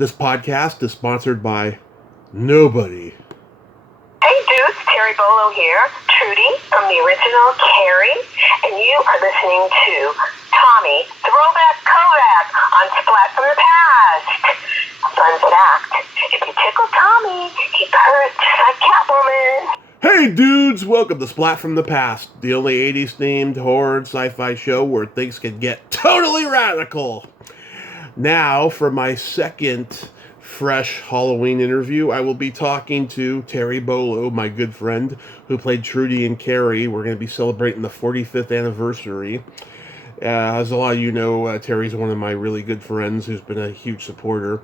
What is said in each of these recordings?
This podcast is sponsored by nobody. Hey dudes, Terry Bolo here, Trudy from the original Carrie, and you are listening to Tommy, Throwback, Kovac on Splat from the Past. Fun fact, if you tickle Tommy, he purrs just like Catwoman. Hey dudes, welcome to Splat from the Past, the only 80s themed horror and sci-fi show where things can get totally radical. Now, for my second fresh Halloween interview, I will be talking to Terry Bolo, my good friend, who played Trudy and Carrie. We're going to be celebrating the 45th anniversary. As a lot of you know, Terry's one of my really good friends who's been a huge supporter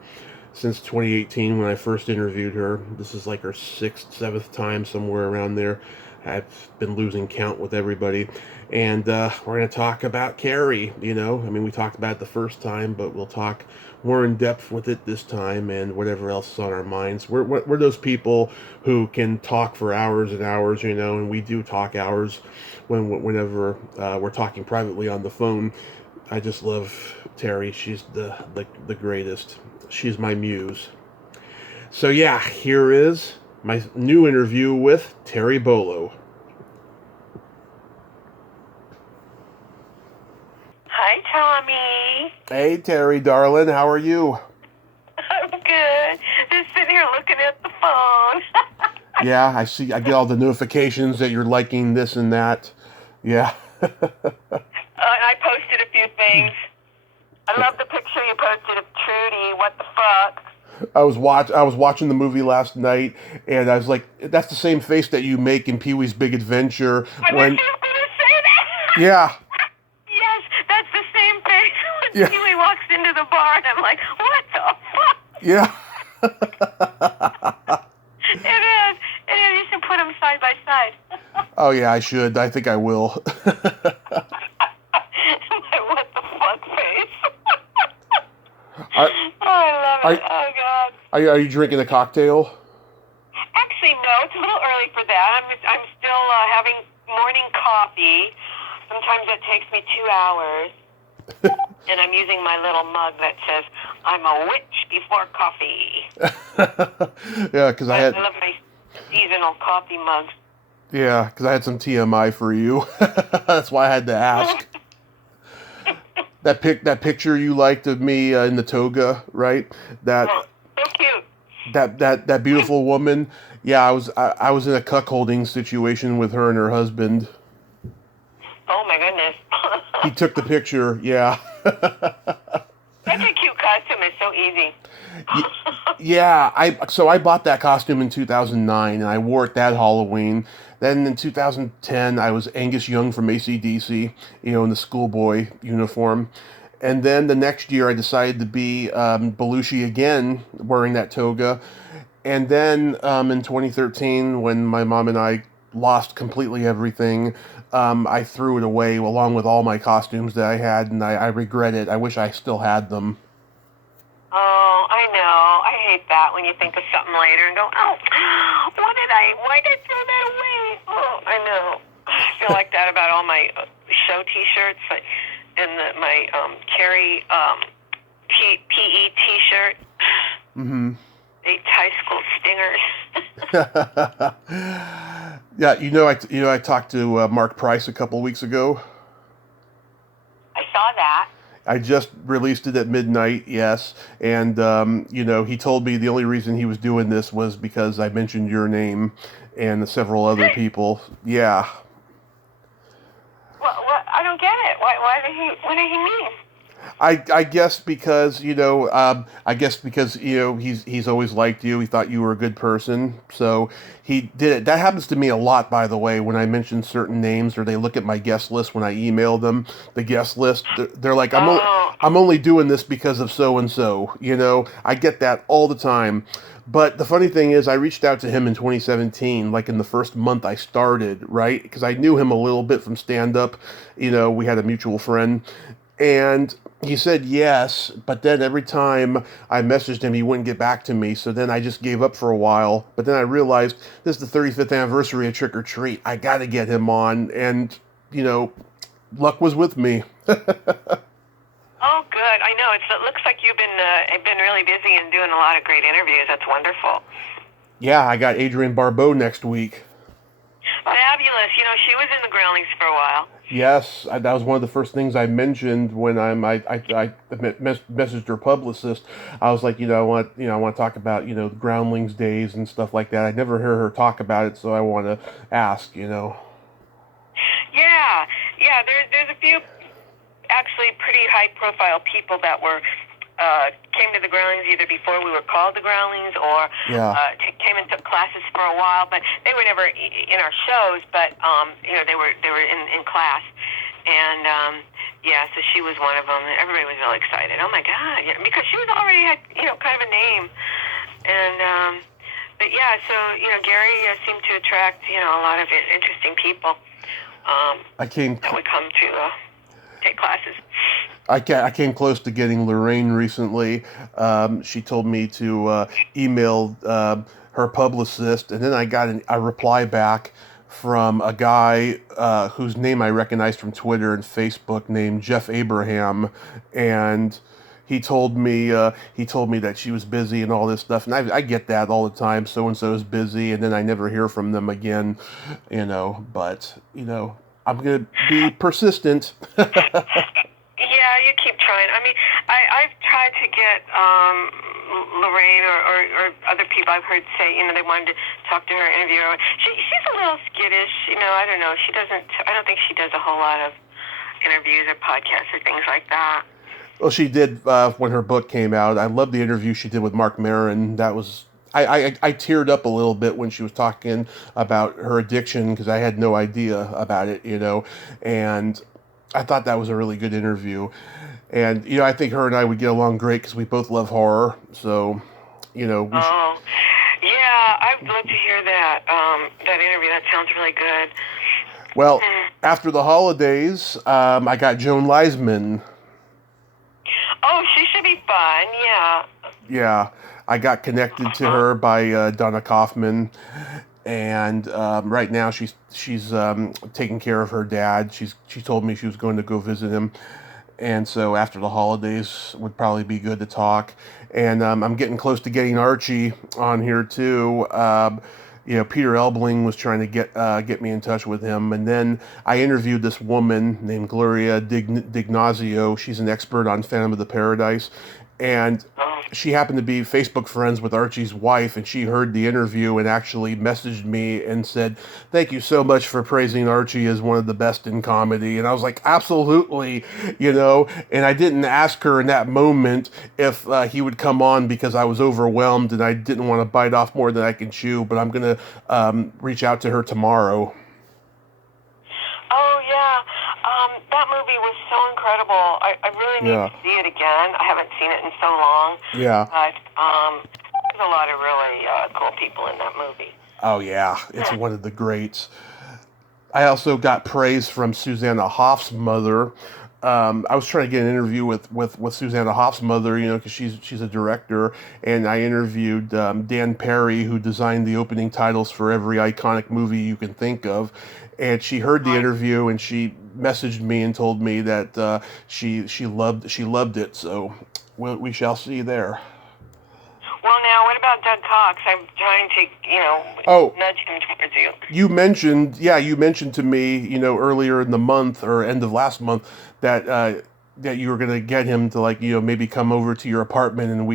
since 2018 when I first interviewed her. This is like her 6th, 7th time, somewhere around there. I've been losing count with everybody. And we're going to talk about Carrie, you know. I mean, we talked about it the first time, but we'll talk more in depth with it this time and whatever else is on our minds. We're those people who can talk for hours and hours, you know, and we do talk hours whenever we're talking privately on the phone. I just love Terry. She's the greatest. She's my muse. So yeah, here is my new interview with Terry Bolo. Hi, Tommy. Hey, Terry, darling. How are you? I'm good. Just sitting here looking at the phone. Yeah, I see. I get all the notifications that you're liking this and that. Yeah. I posted a few things. I love the picture you posted of Trudy. What the fuck? I was watching the movie last night, and I was like, "That's the same face that you make in Pee-wee's Big Adventure." I was just gonna say that. Yeah. Yes, that's the same face when Yeah. Huey walks into the bar, and I'm like, what the fuck? Yeah. It is. You should put them side by side. Oh yeah, I should. I think I will. What the fuck face? Are, I love it. Oh, God. are you drinking a cocktail? Actually, no. It's a little early for that. I'm still having morning coffee. Sometimes it takes me 2 hours. And I'm using my little mug that says, I'm a witch before coffee. Yeah, because I love my seasonal coffee mugs. Yeah, because I had some TMI for you. That's why I had to ask. That picture you liked of me in the toga, right? So cute. That beautiful woman. Yeah, I was in a cuckolding situation with her and her husband. Oh my goodness. He took the picture. Yeah. Such a cute costume. It's so easy. Yeah, I bought that costume in 2009, and I wore it that Halloween. Then in 2010, I was Angus Young from AC/DC, you know, in the schoolboy uniform. And then the next year, I decided to be Belushi again, wearing that toga. And then in 2013, when my mom and I lost completely everything, I threw it away along with all my costumes that I had, and I regret it. I wish I still had them. Oh, I know. I hate that when you think of something later and go, oh, why did I throw that away? Oh, I know. I feel like that about all my show T-shirts and my Carrie PE T-shirt. Mm-hmm. 8 high school stingers. Yeah, I talked to Mark Price a couple weeks ago. I saw that. I just released it at midnight, yes. And, he told me the only reason he was doing this was because I mentioned your name and several other people. Yeah. What? I don't get it. What did he mean? I guess because, he's always liked you. He thought you were a good person. So he did it. That happens to me a lot, by the way, when I mention certain names or they look at my guest list when I email them the guest list. They're like, I'm only doing this because of so-and-so. You know, I get that all the time. But the funny thing is, I reached out to him in 2017, like in the first month I started, right? Because I knew him a little bit from stand-up. You know, we had a mutual friend. And he said yes, but then every time I messaged him, he wouldn't get back to me. So then I just gave up for a while. But then I realized this is the 35th anniversary of Trick or Treat. I got to get him on. And, luck was with me. Oh, good. I know. It looks like you've been really busy and doing a lot of great interviews. That's wonderful. Yeah, I got Adrienne Barbeau next week. Fabulous. She was in the Groundlings for a while. Yes, that was one of the first things I mentioned when I messaged her publicist. I was like, I want to talk about the Groundlings days and stuff like that. I never hear her talk about it, so I want to ask. Yeah. There's a few actually pretty high profile people that were came to the Groundlings either before we were called the Groundlings or came and took classes for a while, but they were never in our shows. But they were in class, and so she was one of them. Everybody was really excited. Oh my God, because she was already had kind of a name, and but yeah, so Gary seemed to attract a lot of interesting people. That would come to take classes. I came close to getting Lorraine recently. She told me to email her publicist, and then I got a reply back from a guy whose name I recognized from Twitter and Facebook, named Jeff Abraham, and he told me that she was busy and all this stuff, and I get that all the time. So and so is busy, and then I never hear from them again, But I'm gonna be persistent. Yeah, you keep trying. I mean, I've tried to get Lorraine or other people I've heard say, they wanted to talk to her, interview her. She's a little skittish, I don't know. I don't think she does a whole lot of interviews or podcasts or things like that. Well, she did when her book came out. I loved the interview she did with Mark Maron. That was... I teared up a little bit when she was talking about her addiction because I had no idea about it, and I thought that was a really good interview. And, I think her and I would get along great because we both love horror. So, yeah, I'd love to hear that interview. That sounds really good. Well, after the holidays, I got Joan Leisman. Oh, she should be fun, yeah. Yeah, I got connected to her by Donna Kaufman, and right now she's taking care of her dad. She told me she was going to go visit him, and so after the holidays would probably be good to talk. And I'm getting close to getting Archie on here too. Peter Elbling was trying to get me in touch with him, and then I interviewed this woman named Gloria Dignazio. She's an expert on Phantom of the Paradise, and she happened to be Facebook friends with Archie's wife, and she heard the interview and actually messaged me and said, "Thank you so much for praising Archie as one of the best in comedy." And I was like, absolutely, and I didn't ask her in that moment if he would come on because I was overwhelmed and I didn't want to bite off more than I can chew, but I'm going to reach out to her tomorrow. Oh, yeah. That movie was so incredible. I really need to see it again. I haven't seen it in so long. Yeah. But there's a lot of really cool people in that movie. Oh, yeah. It's one of the greats. I also got praise from Susanna Hoff's mother. I was trying to get an interview with Susanna Hoff's mother, because she's a director, and I interviewed Dan Perry, who designed the opening titles for every iconic movie you can think of, and she heard the interview and she messaged me and told me that she loved it. So we shall see there. Well, now, what about Doug Cox? I'm trying to, nudge him towards you. You mentioned to me, earlier in the month or end of last month that you were going to get him to maybe come over to your apartment and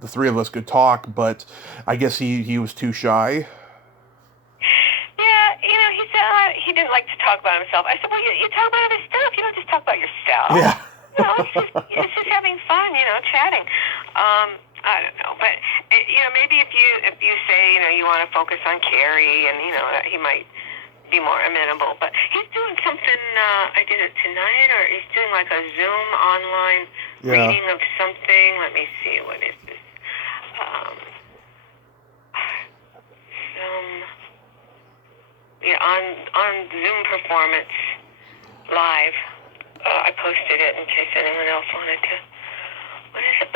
the three of us could talk, but I guess he was too shy. Yeah, he said he didn't like to talk about himself. I said, well, you talk about other stuff. You don't just talk about yourself. Yeah. It's just having fun, chatting. I don't know, but maybe if you say you want to focus on Carrie, and that he might be more amenable. But he's doing something. I did it tonight, or he's doing like a Zoom online reading of something. Let me see, what is this? On Zoom performance live. I posted it in case anyone else wanted to. What is it?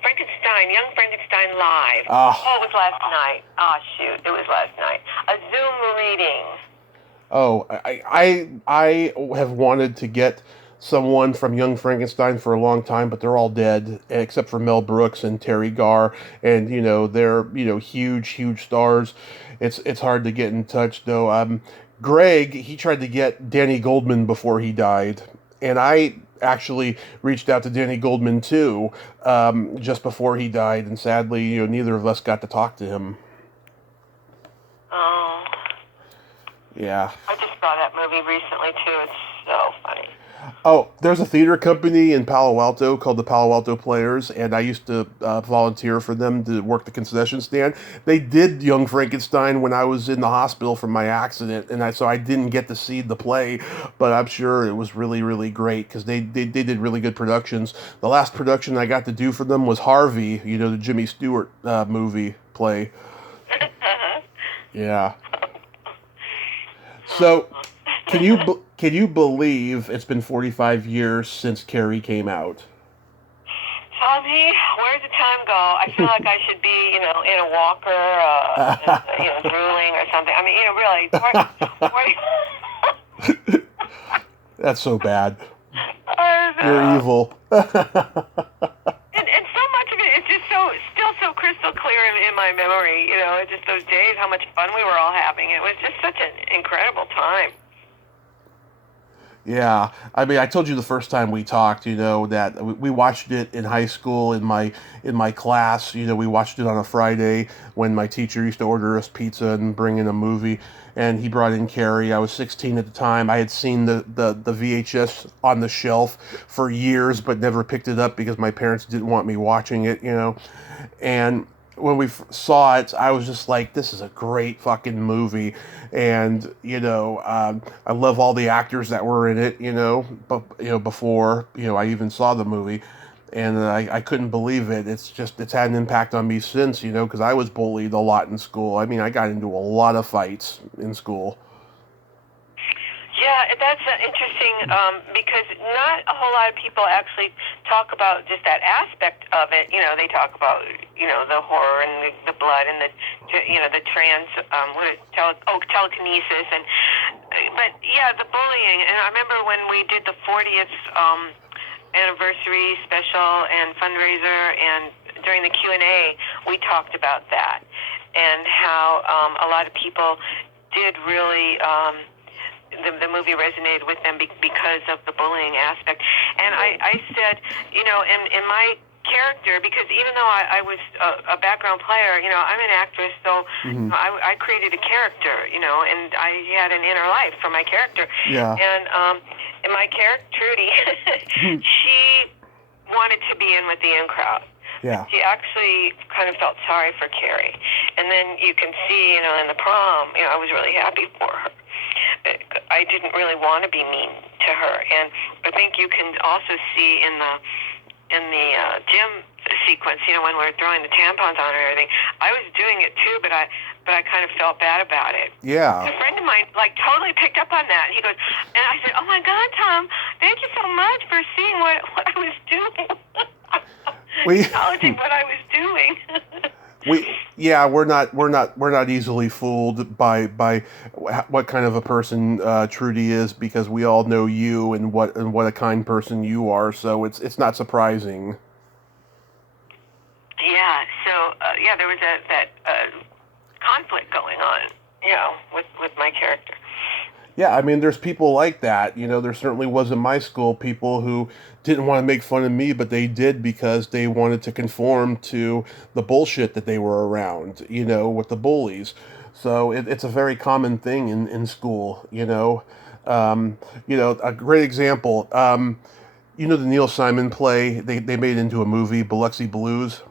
Frankenstein, Young Frankenstein Live. Oh, it was last night. Oh, shoot, it was last night. A Zoom reading. Oh, I have wanted to get someone from Young Frankenstein for a long time, but they're all dead except for Mel Brooks and Terry Garr, and they're huge stars. It's hard to get in touch though. Greg, he tried to get Danny Goldman before he died, and I actually reached out to Danny Goldman too, just before he died, and sadly, neither of us got to talk to him. Oh. Yeah. I just saw that movie recently too. It's so funny. Oh, there's a theater company in Palo Alto called the Palo Alto Players, and I used to volunteer for them to work the concession stand. They did Young Frankenstein when I was in the hospital from my accident, and so I didn't get to see the play, but I'm sure it was really, really great because they did really good productions. The last production I got to do for them was Harvey, the Jimmy Stewart movie play. Yeah. So, can you believe it's been 45 years since Carrie came out? Tommy, where does the time go? I feel like I should be, in a walker, drooling or something. I mean, really, That's so bad. You're evil. And so much of it is just still so crystal clear in my memory. Just those days, how much fun we were all having. It was just such an incredible time. Yeah, I mean, I told you the first time we talked, that we watched it in high school in my class. We watched it on a Friday when my teacher used to order us pizza and bring in a movie, and he brought in Carrie. I was 16 at the time. I had seen the VHS on the shelf for years, but never picked it up because my parents didn't want me watching it, and when we saw it, I was just like, this is a great fucking movie. And, I love all the actors that were in it, but, before, I even saw the movie. And I couldn't believe it. It's had an impact on me since, because I was bullied a lot in school. I mean, I got into a lot of fights in school. Yeah, that's interesting because not a whole lot of people actually talk about just that aspect of it. They talk about the horror and the blood and the trans telekinesis but yeah, the bullying. And I remember when we did the 40th anniversary special and fundraiser, and during the Q&A we talked about that and how a lot of people did really. The movie resonated with them because of the bullying aspect. And I said, in my character, because even though I was a background player, I'm an actress, so I created a character, and I had an inner life for my character. Yeah. And my character, Trudy, she wanted to be in with the in crowd. Yeah. She actually kind of felt sorry for Carrie. And then you can see, in the prom, I was really happy for her. I didn't really want to be mean to her, and I think you can also see in the gym sequence, when we were throwing the tampons on her and everything. I was doing it too, but I kind of felt bad about it. Yeah. A friend of mine totally picked up on that. He goes, and I said, "Oh my God, Tom, thank you so much for seeing what I was doing." Acknowledging what I was doing. We're not easily fooled by what kind of a person Trudy is, because we all know you and what a kind person you are. So it's not surprising. Yeah. So there was that conflict going on, with my character. Yeah, I mean, there's people like that. There certainly was in my school people who didn't want to make fun of me, but they did because they wanted to conform to the bullshit that they were around, with the bullies. So it's a very common thing in school, a great example, the Neil Simon play, they made into a movie, Biloxi Blues.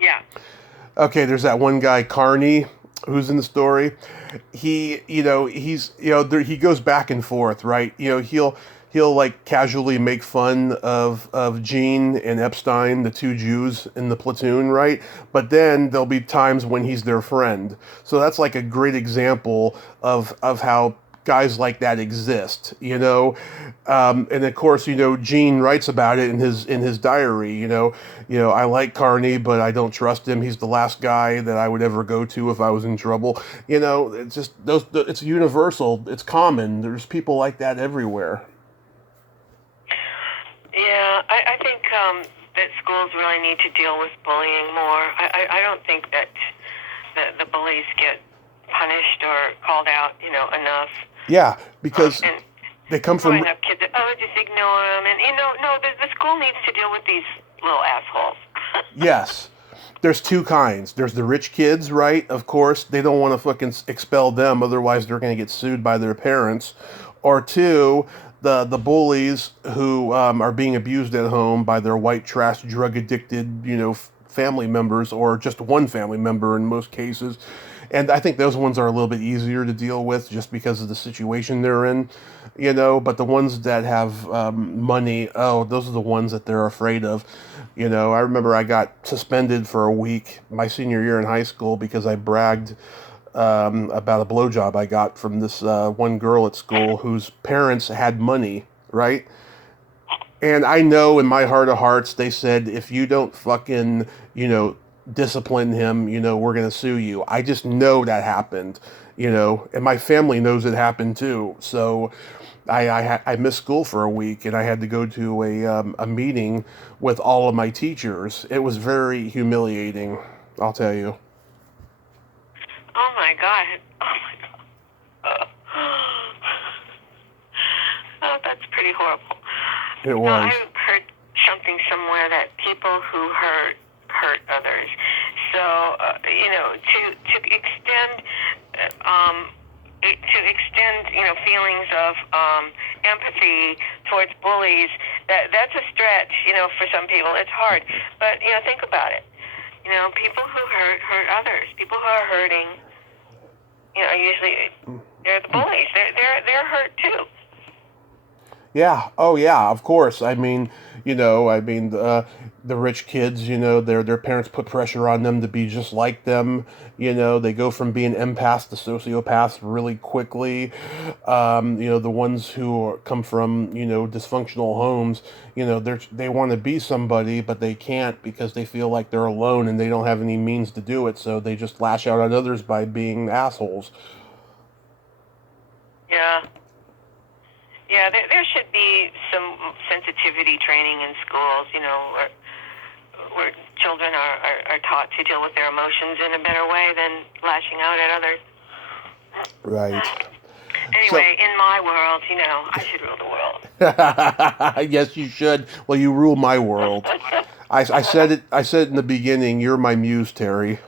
Yeah. Okay, there's that one guy, Carrie, who's in the story. He goes back and forth, right? He'll like casually make fun of Gene and Epstein, the two Jews in the platoon, right? But then there'll be times when he's their friend. So that's like a great example of how guys like that exist, and of course, Gene writes about it in his diary. I like Carney, but I don't trust him. He's the last guy that I would ever go to if I was in trouble. It's just it's universal. It's common. There's people like that everywhere. Yeah, I think that schools really need to deal with bullying more. I don't think that the bullies get punished or called out, enough. Yeah, because And they come from... enough kids that, just ignore them. And, no, the school needs to deal with these little assholes. Yes. There's two kinds. There's the rich kids, right? Of course, they don't want to fucking expel them, otherwise they're going to get sued by their parents. Or two, the bullies who are being abused at home by their white trash, drug addicted, family members, or just one family member in most cases. And I think those ones are a little bit easier to deal with just because of the situation they're in, but the ones that have money, those are the ones that they're afraid of. I remember I got suspended for a week my senior year in high school because I bragged about a blowjob I got from this one girl at school whose parents had money, right? And I know in my heart of hearts, they said, if you don't fucking, discipline him, we're going to sue you. I just know that happened, and my family knows it happened too. So I missed school for a week and I had to go to a meeting with all of my teachers. It was very humiliating, I'll tell you. Oh my God. Oh my God. Oh, that's pretty horrible. It was. I heard something somewhere that people who hurt others. So, to extend, feelings of empathy towards bullies, that's a stretch, for some people. It's hard. But, think about it. People who hurt others. People who are hurting, usually they're the bullies. They're hurt too. Yeah. Oh, yeah. Of course. I mean, the rich kids. Their parents put pressure on them to be just like them. They go from being empaths to sociopaths really quickly. The ones who come from dysfunctional homes. They want to be somebody, but they can't because they feel like they're alone and they don't have any means to do it. So they just lash out on others by being assholes. Yeah. Yeah, there should be some sensitivity training in schools, where children are taught to deal with their emotions in a better way than lashing out at others. Right. Anyway, in my world, I should rule the world. Yes, you should. Well, you rule my world. I said it. I said it in the beginning. You're my muse, Terry.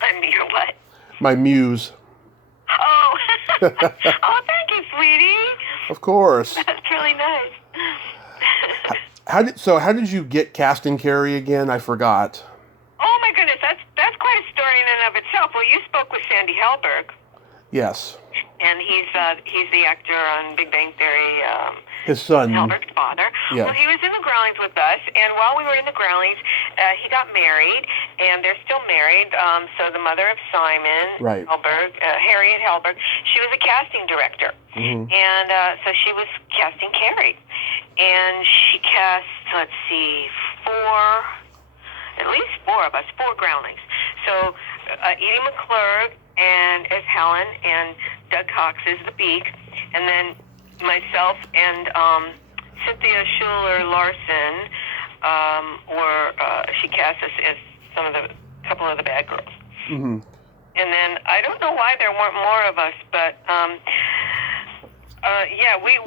I'm your what? My muse. Oh. Oh, thank you, sweetie. Of course. That's really nice. How did you get cast in Carrie again? I forgot. Oh my goodness, that's quite a story in and of itself. Well, you spoke with Sandy Helberg. Yes. And he's the actor on Big Bang Theory. His son. Helberg's father. Yes. Well, he was in the Groundlings with us, and while we were in the Groundlings, he got married, and they're still married. So the mother of Simon, right. Helberg, Harriet Helberg, she was a casting director, and so she was casting Carrie, and she cast, at least four of us, four Groundlings. So Edie McClurg and as Helen, and Doug Cox is the Beak, and then myself and Cynthia Schuler-Larson she cast us as a couple of the bad girls. Mm-hmm. And then I don't know why there weren't more of us, but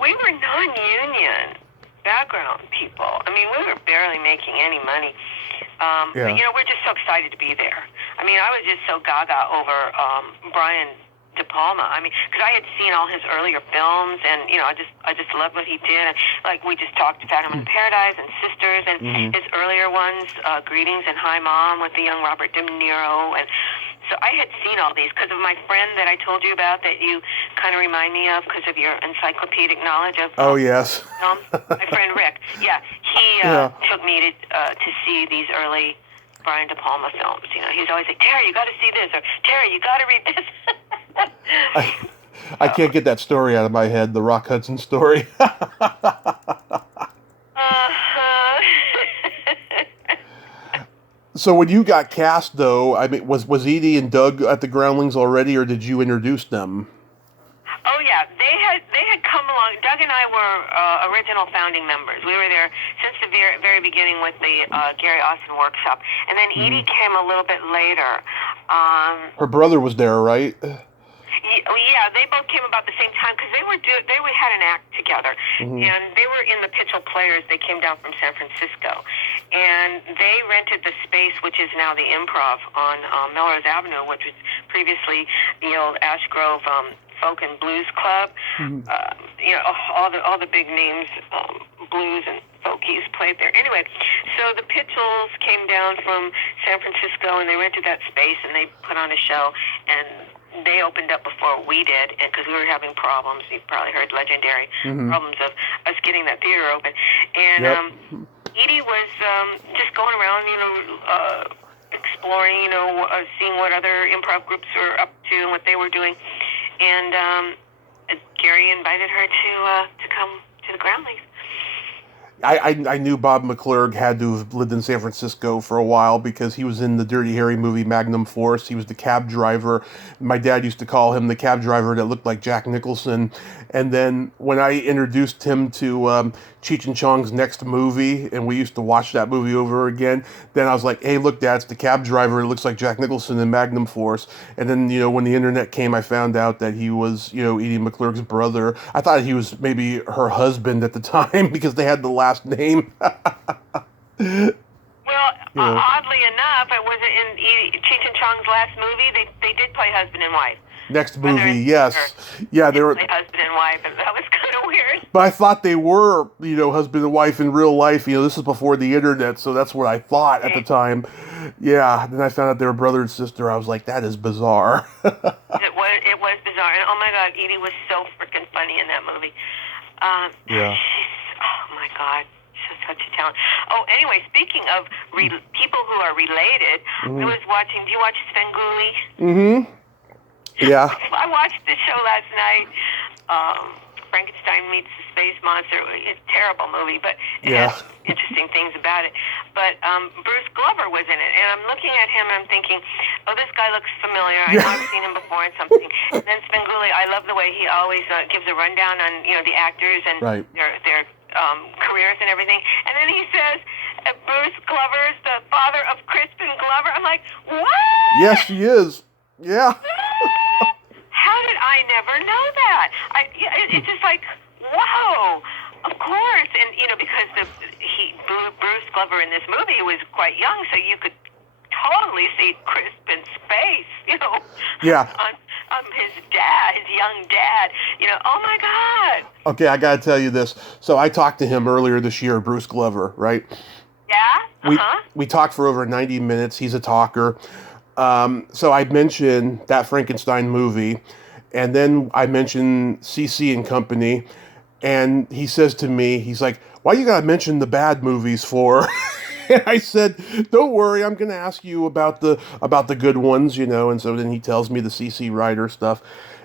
we were non-union background people. I mean, we were barely making any money. But, we're just so excited to be there. I mean, I was just so gaga over Brian De Palma. I mean, because I had seen all his earlier films, and I just loved what he did. And, we just talked Phantom in Paradise and Sisters, and his earlier ones, Greetings and Hi Mom with the young Robert De Niro, and so I had seen all these because of my friend that I told you about that you kind of remind me of because of your encyclopedic knowledge of. Oh yes. My friend Rick. Yeah, he took me to see these early Brian De Palma films. He's always like, Terry, you got to see this, or Terry, you got to read this. I can't get that story out of my head, the Rock Hudson story. So when you got cast, though, I mean, was Edie and Doug at the Groundlings already, or did you introduce them? Oh yeah, they had come along. Doug and I were original founding members. We were there since the very beginning with the Gary Austin workshop, and then Edie came a little bit later. Her brother was there, right? Yeah, they both came about the same time because they had an act together, and they were in the Pitchell Players. They came down from San Francisco, and they rented the space, which is now the Improv on Melrose Avenue, which was previously the old Ash Grove Folk and Blues Club. All the big names, blues and folkies played there. Anyway, so the Pitchells came down from San Francisco, and they rented that space, and they put on a show, and they opened up before we did, and because we were having problems. You've probably heard legendary problems of us getting that theater open. And Edie was just going around, exploring, seeing what other improv groups were up to and what they were doing. And Gary invited her to come to the Groundlings. I knew Bob McClurg had to have lived in San Francisco for a while because he was in the Dirty Harry movie Magnum Force. He was the cab driver. My dad used to call him the cab driver that looked like Jack Nicholson. And then when I introduced him to Cheech and Chong's next movie, and we used to watch that movie over again, then I was like, hey, look, Dad, it's the cab driver. It looks like Jack Nicholson in Magnum Force. And then, when the internet came, I found out that he was, Edie McClurg's brother. I thought he was maybe her husband at the time because they had the last name. Well, oddly enough, it wasn't in Cheech and Chong's last movie. They did play husband and wife. Next movie, yes. Yeah, they were husband and wife, and that was kind of weird. But I thought they were, husband and wife in real life. This is before the internet, so that's what I thought at the time. Yeah, then I found out they were brother and sister. I was like, that is bizarre. It was bizarre, and oh my God, Edie was so freaking funny in that movie. Oh my God. She's such a talent. Oh, anyway, speaking of people who are related, I was watching. Do you watch Svengoolie? Mm-hmm. Yeah. I watched the show last night. Frankenstein meets the Space Monster. It's a terrible movie, but it has interesting things about it. But Bruce Glover was in it, and I'm looking at him and I'm thinking, oh, this guy looks familiar. I know I've seen him before in something. And then Svengoolie, I love the way he always gives a rundown on the actors and their careers and everything. And then he says, Bruce Glover's the father of Crispin Glover. I'm like, what? Yes, he is. Yeah. How did I never know that? It's just like, whoa, of course. And, because Bruce Glover in this movie was quite young, so you could totally see Crispin's face, on his young dad, oh my God. Okay, I gotta tell you this. So I talked to him earlier this year, Bruce Glover, right? Yeah? We talked for over 90 minutes. He's a talker. So I mentioned that Frankenstein movie, and then I mentioned CC and Company, and he says to me, he's like, why you gotta mention the bad movies for? And I said, don't worry, I'm going to ask you about the good ones, and so then he tells me the CC Rider stuff.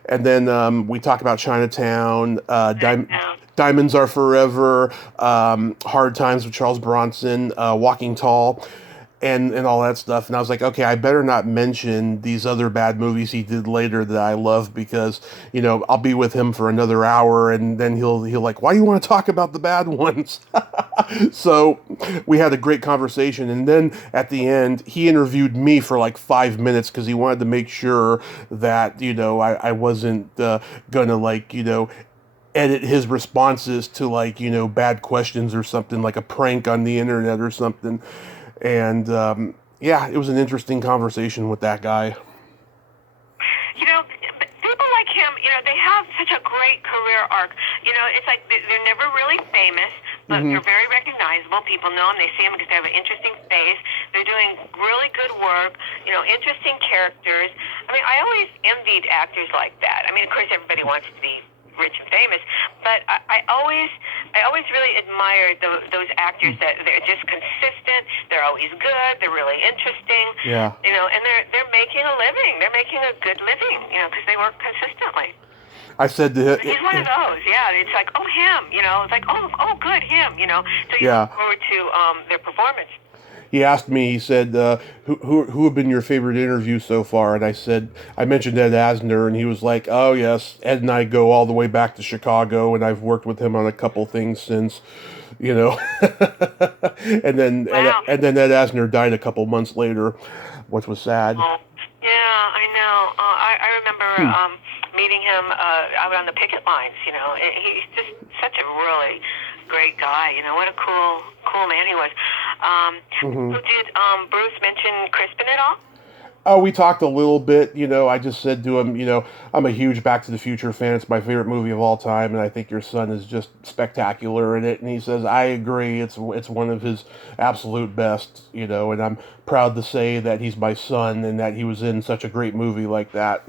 And then we talk about Chinatown, Diamonds Are Forever, Hard Times with Charles Bronson, Walking Tall, and all that stuff. And I was like, okay, I better not mention these other bad movies he did later that I love because, I'll be with him for another hour and then he'll like, why do you want to talk about the bad ones? So we had a great conversation. And then at the end, he interviewed me for like 5 minutes because he wanted to make sure that, I wasn't going to edit his responses to bad questions or something, like a prank on the internet or something. And, it was an interesting conversation with that guy. People like him, they have such a great career arc. It's like they're never really famous, but they're very recognizable. People know them. They see them because they have an interesting face. They're doing really good work, interesting characters. I mean, I always envied actors like that. I mean, of course, everybody wants to be rich and famous, but I always really admired those actors that they're just consistent. They're always good. They're really interesting. Yeah. And they're making a living. They're making a good living. Because they work consistently. I said to him, he's one of those. Yeah. It's like, him. It's like, good, him. So you look forward to their performance. he asked me. He said, "Who have been your favorite interviews so far?" And I mentioned Ed Asner, and he was like, "Oh yes, Ed and I go all the way back to Chicago, and I've worked with him on a couple things since." You know, Wow. and then Ed Asner died a couple months later, which was sad. Oh, yeah, I know. I remember meeting him out on the picket lines. He's just such a really great guy. What a cool man he was. Mm-hmm. So did Bruce mention Crispin at all? Oh, we talked a little bit. I just said to him, I'm a huge Back to the Future fan. It's my favorite movie of all time, and I think your son is just spectacular in it. And he says, I agree. It's one of his absolute best. And I'm proud to say that he's my son and that he was in such a great movie like that.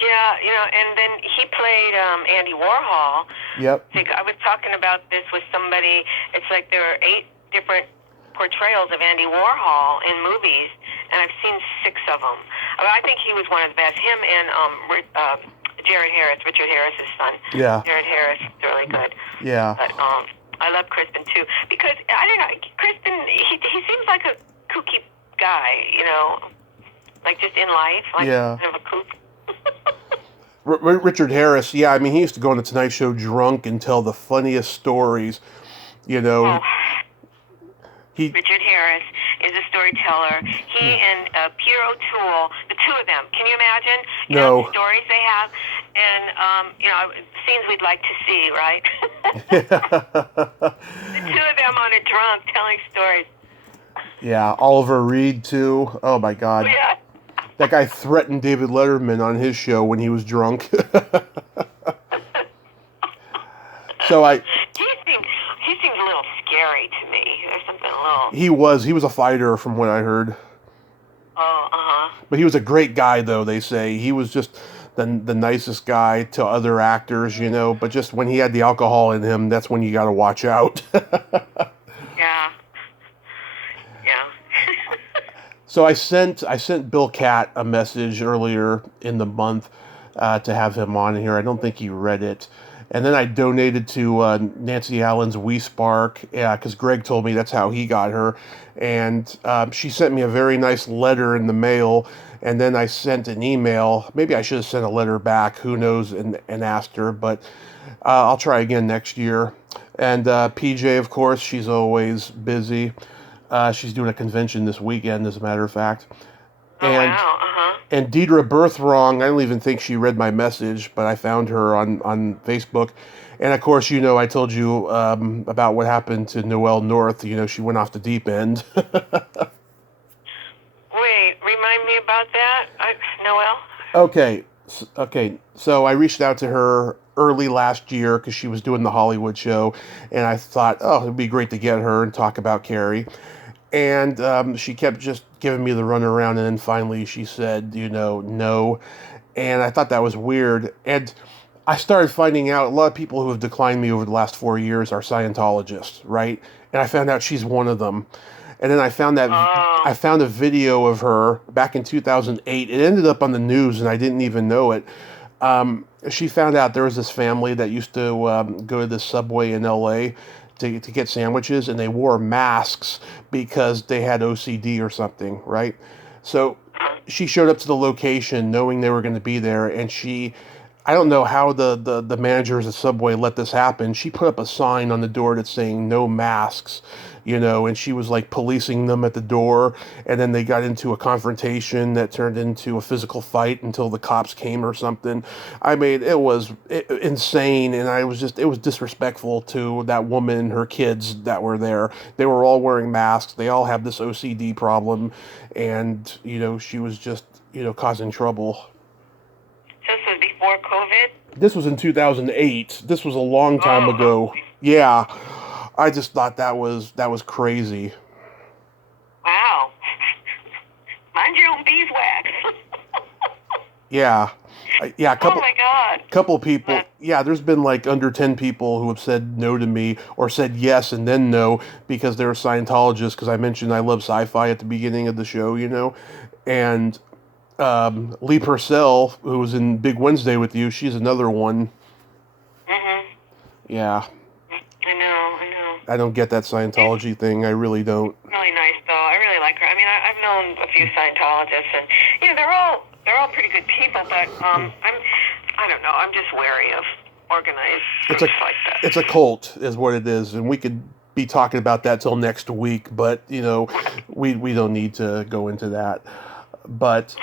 Yeah, and then he played Andy Warhol. Yep. I was talking about this with somebody. It's like there are 8 different portrayals of Andy Warhol in movies, and I've seen 6 of them. I think he was one of the best. Him and Jared Harris, Richard Harris's son. Yeah. Jared Harris is really good. Yeah. But I love Crispin too because I don't know. Crispin, he seems like a kooky guy, like just in life, like kind of a kook. Richard Harris, yeah, I mean, he used to go on the Tonight Show drunk and tell the funniest stories, Oh. Richard Harris is a storyteller. He and Pierre O'Toole, the two of them. Can you imagine? No. The stories they have, and scenes we'd like to see, right? The two of them on a drunk telling stories. Yeah, Oliver Reed too. Oh my God. Yeah. That guy threatened David Letterman on his show when he was drunk. He seems a little scary to me. There's something a little. He was a fighter from what I heard. Oh, But he was a great guy, though. They say he was just the nicest guy to other actors, But just when he had the alcohol in him, that's when you got to watch out. Yeah. So I sent Bill Catt a message earlier in the month to have him on here. I don't think he read it. And then I donated to Nancy Allen's We Spark, because Greg told me that's how he got her. And she sent me a very nice letter in the mail. And then I sent an email. Maybe I should have sent a letter back, who knows, and asked her. But I'll try again next year. And PJ, of course, she's always busy. She's doing a convention this weekend, as a matter of fact. Wow. And Deidre Birthrong, I don't even think she read my message, but I found her on Facebook. And of course, I told you about what happened to Noelle North. She went off the deep end. Wait, remind me about that, Noelle? Okay. So I reached out to her early last year because she was doing the Hollywood show. And I thought, oh, it'd be great to get her and talk about Carrie. And she kept just giving me the runaround, and then finally she said, no. And I thought that was weird. And I started finding out a lot of people who have declined me over the last 4 years are Scientologists, right? And I found out she's one of them. And then I found a video of her back in 2008. It ended up on the news, and I didn't even know it. She found out there was this family that used to go to this Subway in L.A., to get sandwiches, and they wore masks because they had OCD or something, right? So she showed up to the location knowing they were going to be there, and I don't know how the managers at Subway let this happen. She put up a sign on the door that's saying no masks, and she was like policing them at the door, and then they got into a confrontation that turned into a physical fight until the cops came or something. I mean, it was insane, and it was disrespectful to that woman and her kids that were there. They were all wearing masks. They all have this OCD problem, and, she was just, causing trouble. So this was before COVID? This was in 2008. This was a long time ago. Yeah. I just thought that was crazy. Wow. Mind your own beeswax. Yeah. Yeah, oh my God. Couple people. Yeah, there's been like under 10 people who have said no to me or said yes and then no because they're Scientologists, because I mentioned I love sci-fi at the beginning of the show, And Lee Purcell, who was in Big Wednesday with you, she's another one. Mhm. Yeah. I know. I don't get that Scientology thing. I really don't. Really nice, though. I really like her. I mean, I've known a few Scientologists, and they're all pretty good people. But I don't know. I'm just wary of organized groups like that. It's a cult, is what it is, and we could be talking about that till next week. But we don't need to go into that. But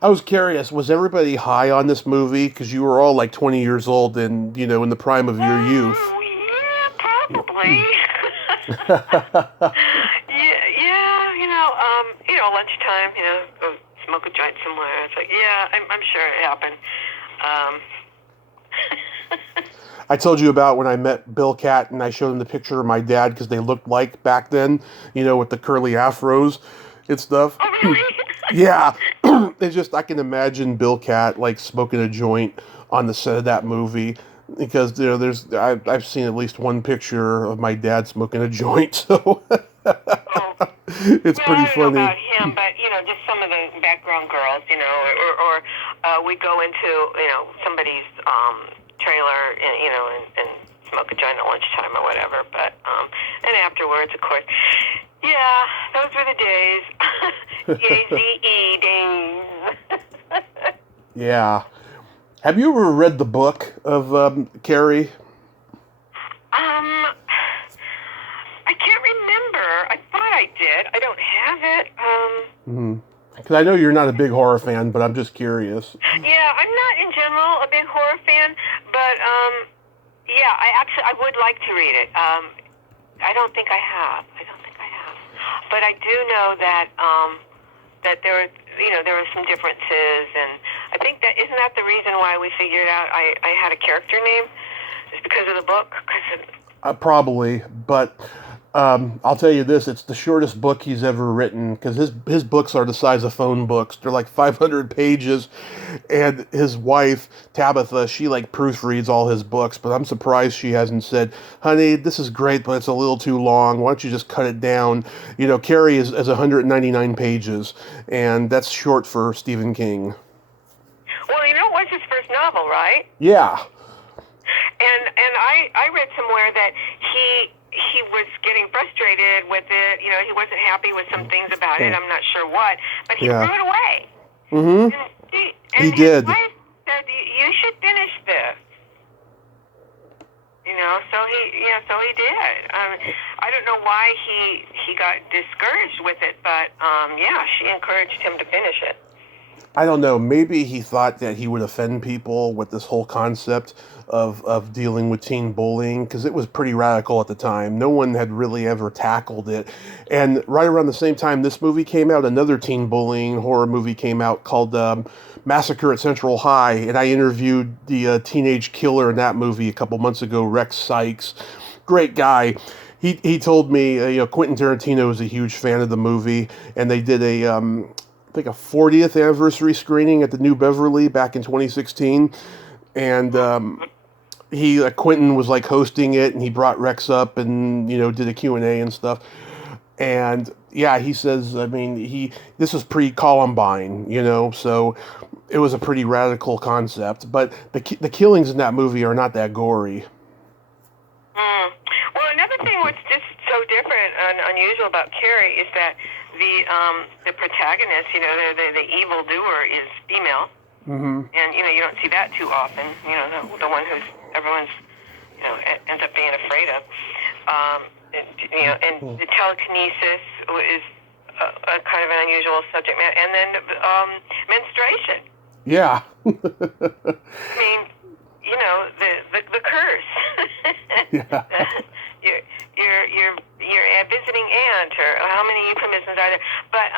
I was curious, was everybody high on this movie? Because you were all like 20 years old and, in the prime of your youth. Yeah, probably. Lunchtime, go smoke a joint somewhere. It's like, I'm sure it happened. I told you about when I met Bill Catt and I showed him the picture of my dad because they looked like back then, with the curly afros and stuff. Oh, really? Yeah. It's just, I can imagine Bill Catt like smoking a joint on the set of that movie because, I've seen at least one picture of my dad smoking a joint, so it's pretty funny. I don't know about him, but, just some of the background girls, or we go into, somebody's trailer and smoke a joint at lunchtime or whatever, but, and afterwards, of course. Yeah, those were the days. Yay, days. Yeah. Have you ever read the book of Carrie? I can't remember. I thought I did. I don't have it. Because I know you're not a big horror fan, but I'm just curious. Yeah, I'm not in general a big horror fan, but I would like to read it. I don't think I have. But I do know that there were some differences, and I think isn't that the reason why we figured out I had a character name, is because of the book. Probably, but I'll tell you this: it's the shortest book he's ever written because his books are the size of phone books. They're like 500 pages, and his wife Tabitha, she like proofreads all his books. But I'm surprised she hasn't said, "Honey, this is great, but it's a little too long. Why don't you just cut it down?" Carrie is 199 pages, and that's short for Stephen King. Well, it was his first novel, right? Yeah. And I read somewhere that he was getting frustrated with it. He wasn't happy with some things about it. I'm not sure what, but he threw it away. Mm-hmm. And he did. His wife said, "You should finish this." So he did. I don't know why he got discouraged with it, but she encouraged him to finish it. I don't know. Maybe he thought that he would offend people with this whole concept of dealing with teen bullying, because it was pretty radical at the time. No one had really ever tackled it. And right around the same time this movie came out, another teen bullying horror movie came out called Massacre at Central High, and I interviewed the teenage killer in that movie a couple months ago, Rex Sykes. Great guy. He told me, Quentin Tarantino is a huge fan of the movie, and they did a 40th anniversary screening at the New Beverly back in 2016, and Quentin was like hosting it, and he brought Rex up and did a Q&A and stuff. And yeah, he says, this was pre-Columbine, so it was a pretty radical concept. But the killings in that movie are not that gory. Well, another thing what's just so different and unusual about Carrie is that the protagonist, the evil doer, is female. Mm-hmm. And you don't see that too often. The one who's everyone's ends up being afraid of. And the telekinesis is a kind of an unusual subject matter. And then menstruation. Yeah. The curse. Yeah. Your visiting aunt, or how many euphemisms are there? But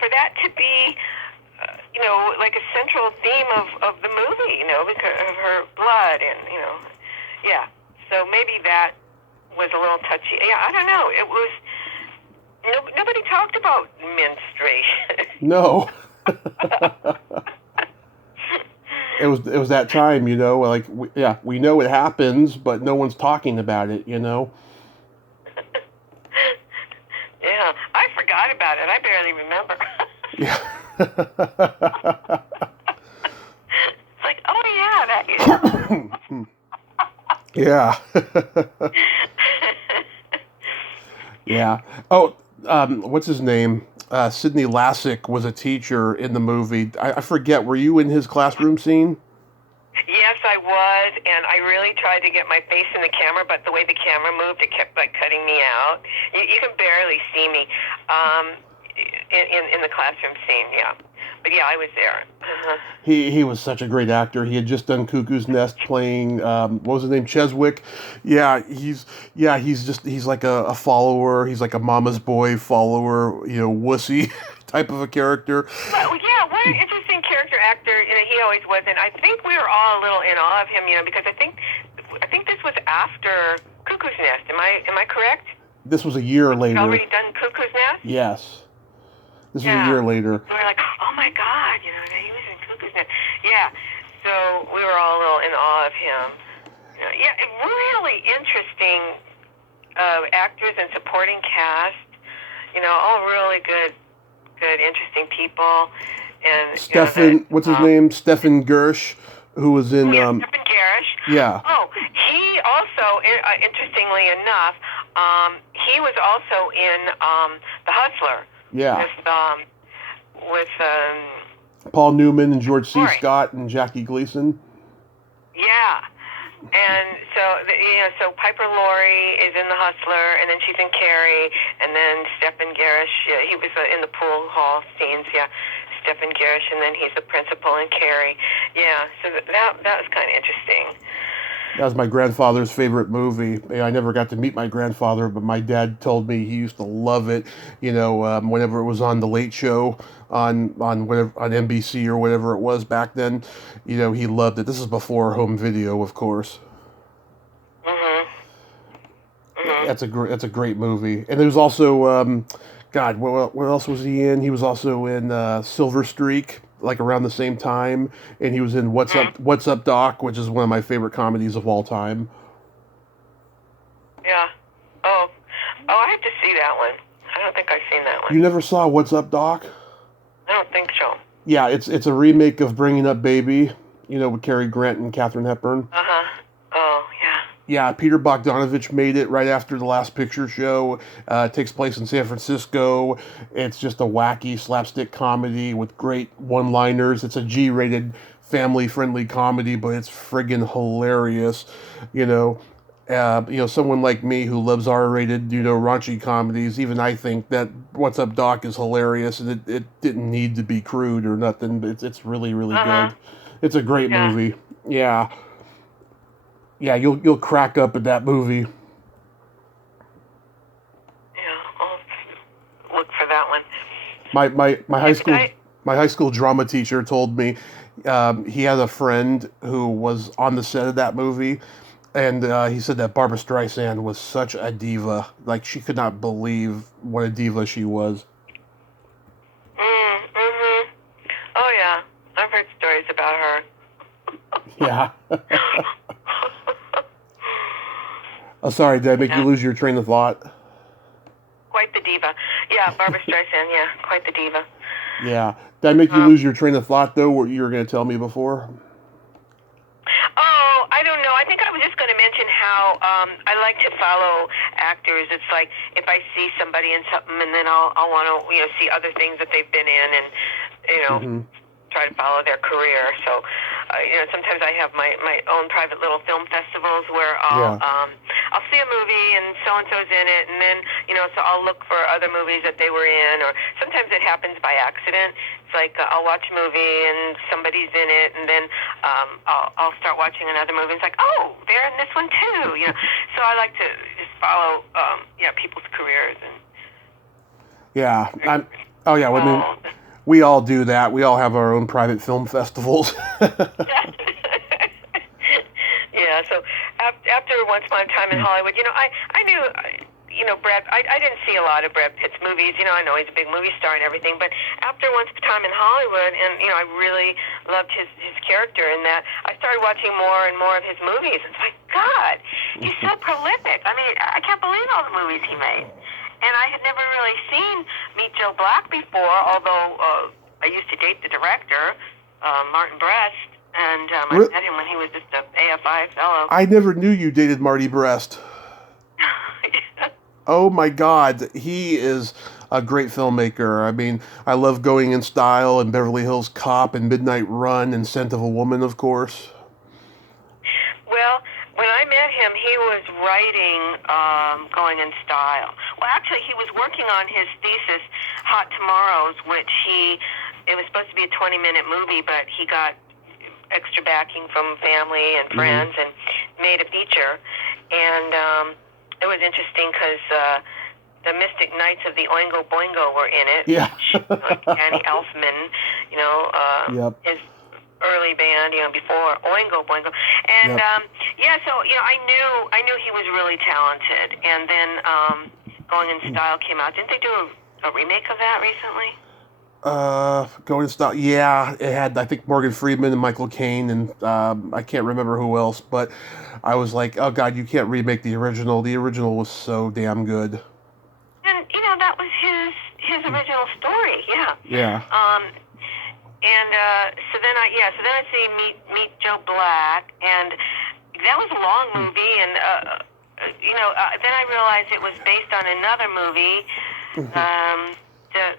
for that to be like a central theme of the movie, because of her blood and so maybe that was a little touchy. Yeah, I don't know. It was nobody talked about menstruation. No. It was that time, we know it happens, but no one's talking about it, Yeah, I forgot about it. I barely remember. Yeah. It's like, oh yeah, that is. Yeah. Yeah. Oh, what's his name? Sidney Lassick was a teacher in the movie. I forget. Were you in his classroom scene? Yes, I was, and I really tried to get my face in the camera, but the way the camera moved, it kept like cutting me out. You can barely see me in the classroom scene. Yeah, but yeah, I was there. Uh-huh. He was such a great actor. He had just done Cuckoo's Nest playing what was his name, Cheswick. He's like a follower. He's like a mama's boy follower, wussy type of a character. Well, yeah, what an interesting character actor he always was, and I think we were all a little in awe of him, because I think this was after Cuckoo's Nest. Am I correct? This was a year later. He'd already done Cuckoo's Nest? Yes. This was a year later. We were like, oh my God, he was in Cuckoo's Nest. Yeah, so we were all a little in awe of him. Really interesting actors and supporting cast. All really good, interesting people. And Stefan, what's his name? Stefan Gersh, who was in. Stefan Gersh. Yeah. Oh, he also, interestingly enough, he was also in The Hustler. Yeah. With Paul Newman and George C. Scott and Jackie Gleason. Yeah. And so Piper Laurie is in The Hustler, and then she's in Carrie, and then Stefan Gersh, he was in the pool hall scenes, Stefan Gersh, and then he's the principal in Carrie. Yeah, so that was kind of interesting. That was my grandfather's favorite movie. I never got to meet my grandfather, but my dad told me he used to love it. Whenever it was on The Late Show on NBC or whatever it was back then, he loved it. This is before home video, of course. Mhm. Mhm. That's a great movie. And there's also God, what else was he in? He was also in Silver Streak, like around the same time, and he was in What's Up, Doc, which is one of my favorite comedies of all time. Yeah. Oh, I have to see that one. I don't think I've seen that one. You never saw What's Up, Doc? I don't think so. Yeah, it's a remake of Bringing Up Baby, with Cary Grant and Katharine Hepburn. Uh-huh. Oh, yeah. Yeah, Peter Bogdanovich made it right after The Last Picture Show. It takes place in San Francisco. It's just a wacky slapstick comedy with great one-liners. It's a G-rated, family-friendly comedy, but it's friggin' hilarious. Someone like me who loves R-rated, raunchy comedies, even I think that What's Up, Doc is hilarious, and it didn't need to be crude or nothing, but it's really, really good. It's a great movie. Yeah. Yeah, you'll crack up at that movie. Yeah, I'll look for that one. My high school drama teacher told me he had a friend who was on the set of that movie, and he said that Barbra Streisand was such a diva. Like, she could not believe what a diva she was. Mm-hmm. Oh, yeah. I've heard stories about her. Yeah. Oh, sorry, did I make you lose your train of thought? Quite the diva. Yeah, Barbra Streisand, quite the diva. Yeah. Did I make you lose your train of thought, though, what you were going to tell me before? Oh, I don't know. I think I was just going to mention how I like to follow actors. It's like if I see somebody in something, and then I'll want to see other things that they've been in, and try to follow their career. So sometimes I have my own private little film festivals where I'll see a movie and so-and-so's in it, and then so I'll look for other movies that they were in, or sometimes it happens by accident. It's like I'll watch a movie and somebody's in it, and then I'll start watching another movie. It's like, oh, they're in this one too. So I like to just follow people's careers and. Yeah. We all do that. We all have our own private film festivals. Yeah, so after Once Upon a Time in Hollywood, I knew, Brad, I didn't see a lot of Brad Pitt's movies. I know he's a big movie star and everything, but after Once Upon a Time in Hollywood, and, I really loved his character in that, I started watching more and more of his movies. It's like, God, he's so prolific. I mean, I can't believe all the movies he made. And I had never really seen Meet Joe Black before, although I used to date the director, Martin Brest, and I met him when he was just a AFI fellow. I never knew you dated Marty Brest. Oh my God, he is a great filmmaker. I mean, I love Going in Style and Beverly Hills Cop and Midnight Run and Scent of a Woman, of course. Well, when I met him, he was writing Going in Style. Well, actually, he was working on his thesis, Hot Tomorrows, which it was supposed to be a 20-minute movie, but he got extra backing from family and friends and made a feature. And it was interesting because the Mystic Knights of the Oingo Boingo were in it. Yeah. Danny Elfman, Yep. his early band, before Oingo Boingo. And so I knew he was really talented. And then Going in Style came out. Didn't they do a remake of that recently? Going in Style. Yeah, it had, I think, Morgan Freeman and Michael Caine, and I can't remember who else, but I was like, oh God, you can't remake the original. The original was so damn good. And that was his original story. Yeah. Yeah. So then I see Meet Joe Black, and that was a long movie, and then I realized it was based on another movie, The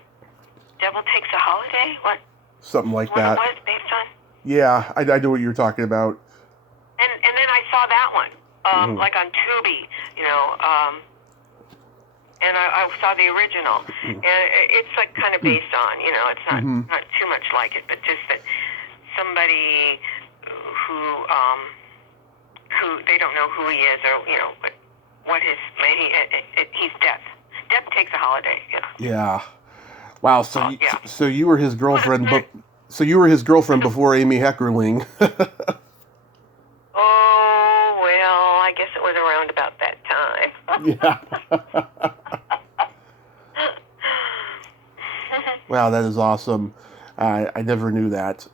Devil Takes a Holiday. What? Something like that. What was it based on? Yeah, I know what you're talking about. And then I saw that one, like on Tubi, and I saw the original, and it's like kind of based on, it's not too much like it, but just that somebody who they don't know who he is or what his he's death. Death takes a holiday. Yeah. Wow. So you were his girlfriend, so you were his girlfriend before Amy Heckerling. Oh well, I guess it was around about that time. Yeah. Wow, that is awesome. I never knew that.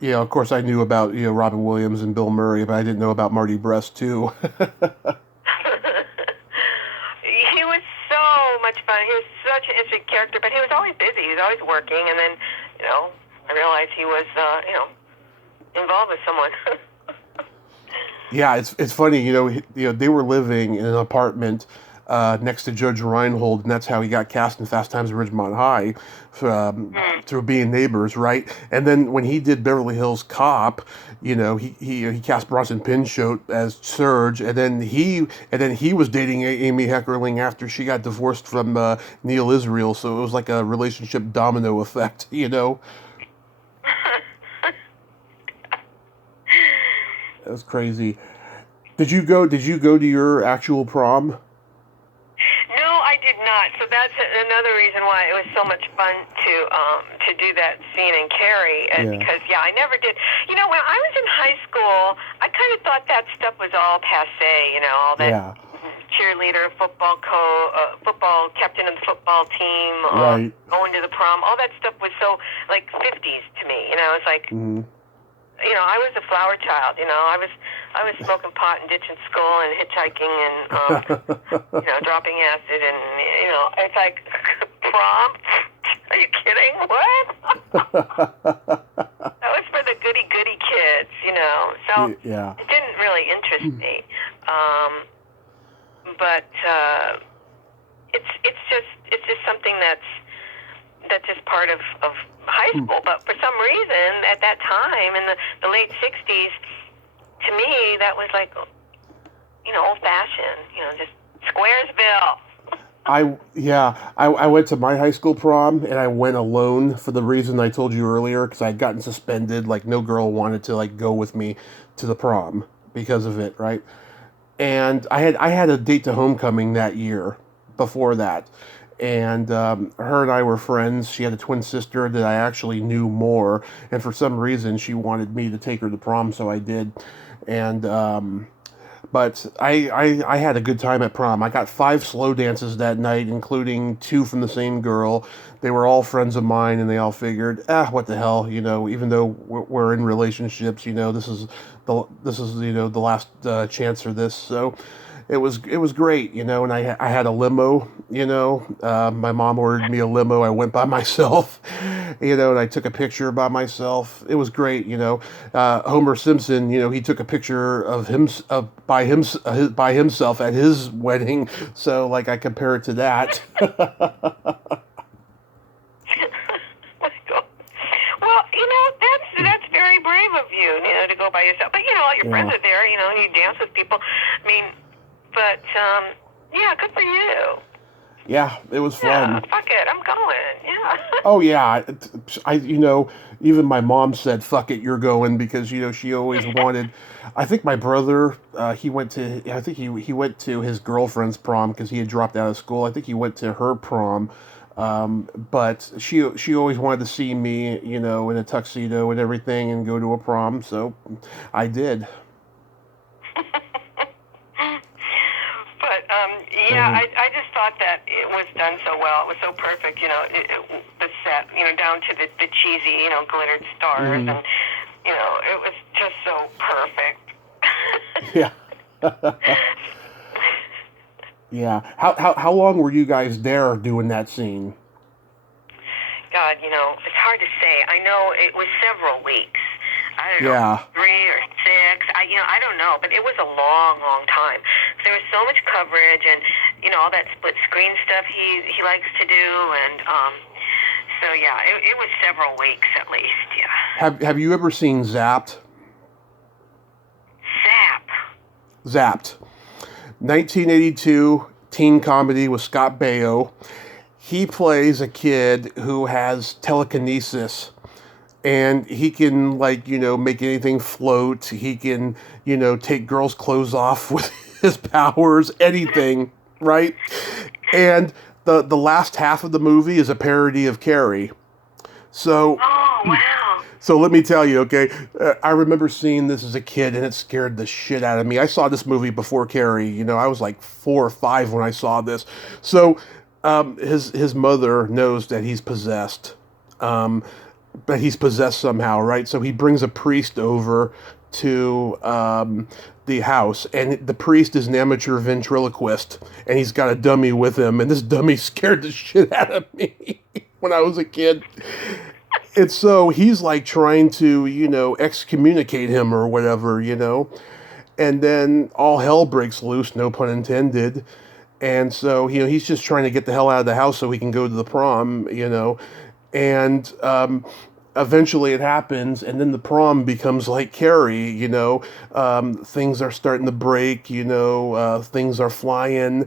Of course I knew about, Robin Williams and Bill Murray, but I didn't know about Marty Brest too. He was so much fun. He was such an interesting character, but he was always busy. He was always working, and then, I realized he was, involved with someone. Yeah, it's funny, they were living in an apartment next to Judge Reinhold, and that's how he got cast in Fast Times at Ridgemont High, through being neighbors, right? And then when he did Beverly Hills Cop, he cast Bronson Pinchot as Serge, and then he was dating Amy Heckerling after she got divorced from Neil Israel, so it was like a relationship domino effect, That was crazy. Did you go to your actual prom? No, I did not. So that's another reason why it was so much fun to do that scene in Carrie, because I never did. When I was in high school, I kind of thought that stuff was all passé. All that cheerleader, football captain of the football team, right. Going to the prom, all that stuff was so like 50s to me. It's like. I was a flower child, I was smoking pot and ditching school and hitchhiking and, dropping acid and, it's like, prom? Are you kidding? What? That was for the goody kids, so it didn't really interest me. But, it's just something that's just part of high school, but for some reason at that time in the late 60s, to me that was like, old fashioned, just Squaresville. I went to my high school prom, and I went alone for the reason I told you earlier, because I had gotten suspended. Like, no girl wanted to like go with me to the prom because of it, right? And I had a date to homecoming that year before that. And her and I were friends. She had a twin sister that I actually knew more, and for some reason she wanted me to take her to prom, so I did. And but I had a good time at prom. I got 5 slow dances that night, including 2 from the same girl. They were all friends of mine, and they all figured, what the hell, even though we're in relationships, this is the last chance for this. So it was great, you know. And I had a limo, you know. My mom ordered me a limo. I went by myself, you know, and I took a picture by myself. It was great, you know. Homer Simpson, you know, he took a picture of by himself at his wedding. So like I compare it to that. Well, you know, that's very brave of you, you know, to go by yourself. But you know, all your friends are there, you know, and you dance with people. I mean, but yeah, good for you. Yeah, it was fun. Yeah, fuck it, I'm going. Yeah. Oh yeah, you know, even my mom said, "Fuck it, you're going," because you know she always wanted. I think my brother, he went to. I think he went to his girlfriend's prom because he had dropped out of school. I think he went to her prom, but she always wanted to see me, you know, in a tuxedo and everything, and go to a prom. So, I did. But yeah, I just thought that it was done so well. It was so perfect, you know, the set, you know, down to the cheesy, you know, glittered stars, and you know, it was just so perfect. Yeah. Yeah. How long were you guys there doing that scene? God, you know, it's hard to say. I know it was several weeks. I don't know, 3 or 6. I don't know, but it was a long, long time. There was so much coverage, and you know, all that split screen stuff he likes to do, and so yeah, it was several weeks at least. Yeah. Have you ever seen Zapped? Zapped. 1982 teen comedy with Scott Baio. He plays a kid who has telekinesis, and he can, like, you know, make anything float. He can, you know, take girls' clothes off with his powers, anything, right? And the last half of the movie is a parody of Carrie. So, oh wow. So let me tell you, okay, I remember seeing this as a kid, and it scared the shit out of me. I saw this movie before Carrie. You know, I was like 4 or 5 when I saw this. So his mother knows that he's possessed, but he's possessed somehow, right? So he brings a priest over to the house, and the priest is an amateur ventriloquist, and he's got a dummy with him, and this dummy scared the shit out of me when I was a kid. And so he's like trying to, you know, excommunicate him or whatever, you know. And then all hell breaks loose, no pun intended. And so, you know, he's just trying to get the hell out of the house so he can go to the prom, you know. And eventually it happens, and then the prom becomes like Carrie, you know. Things are starting to break, you know. Things are flying.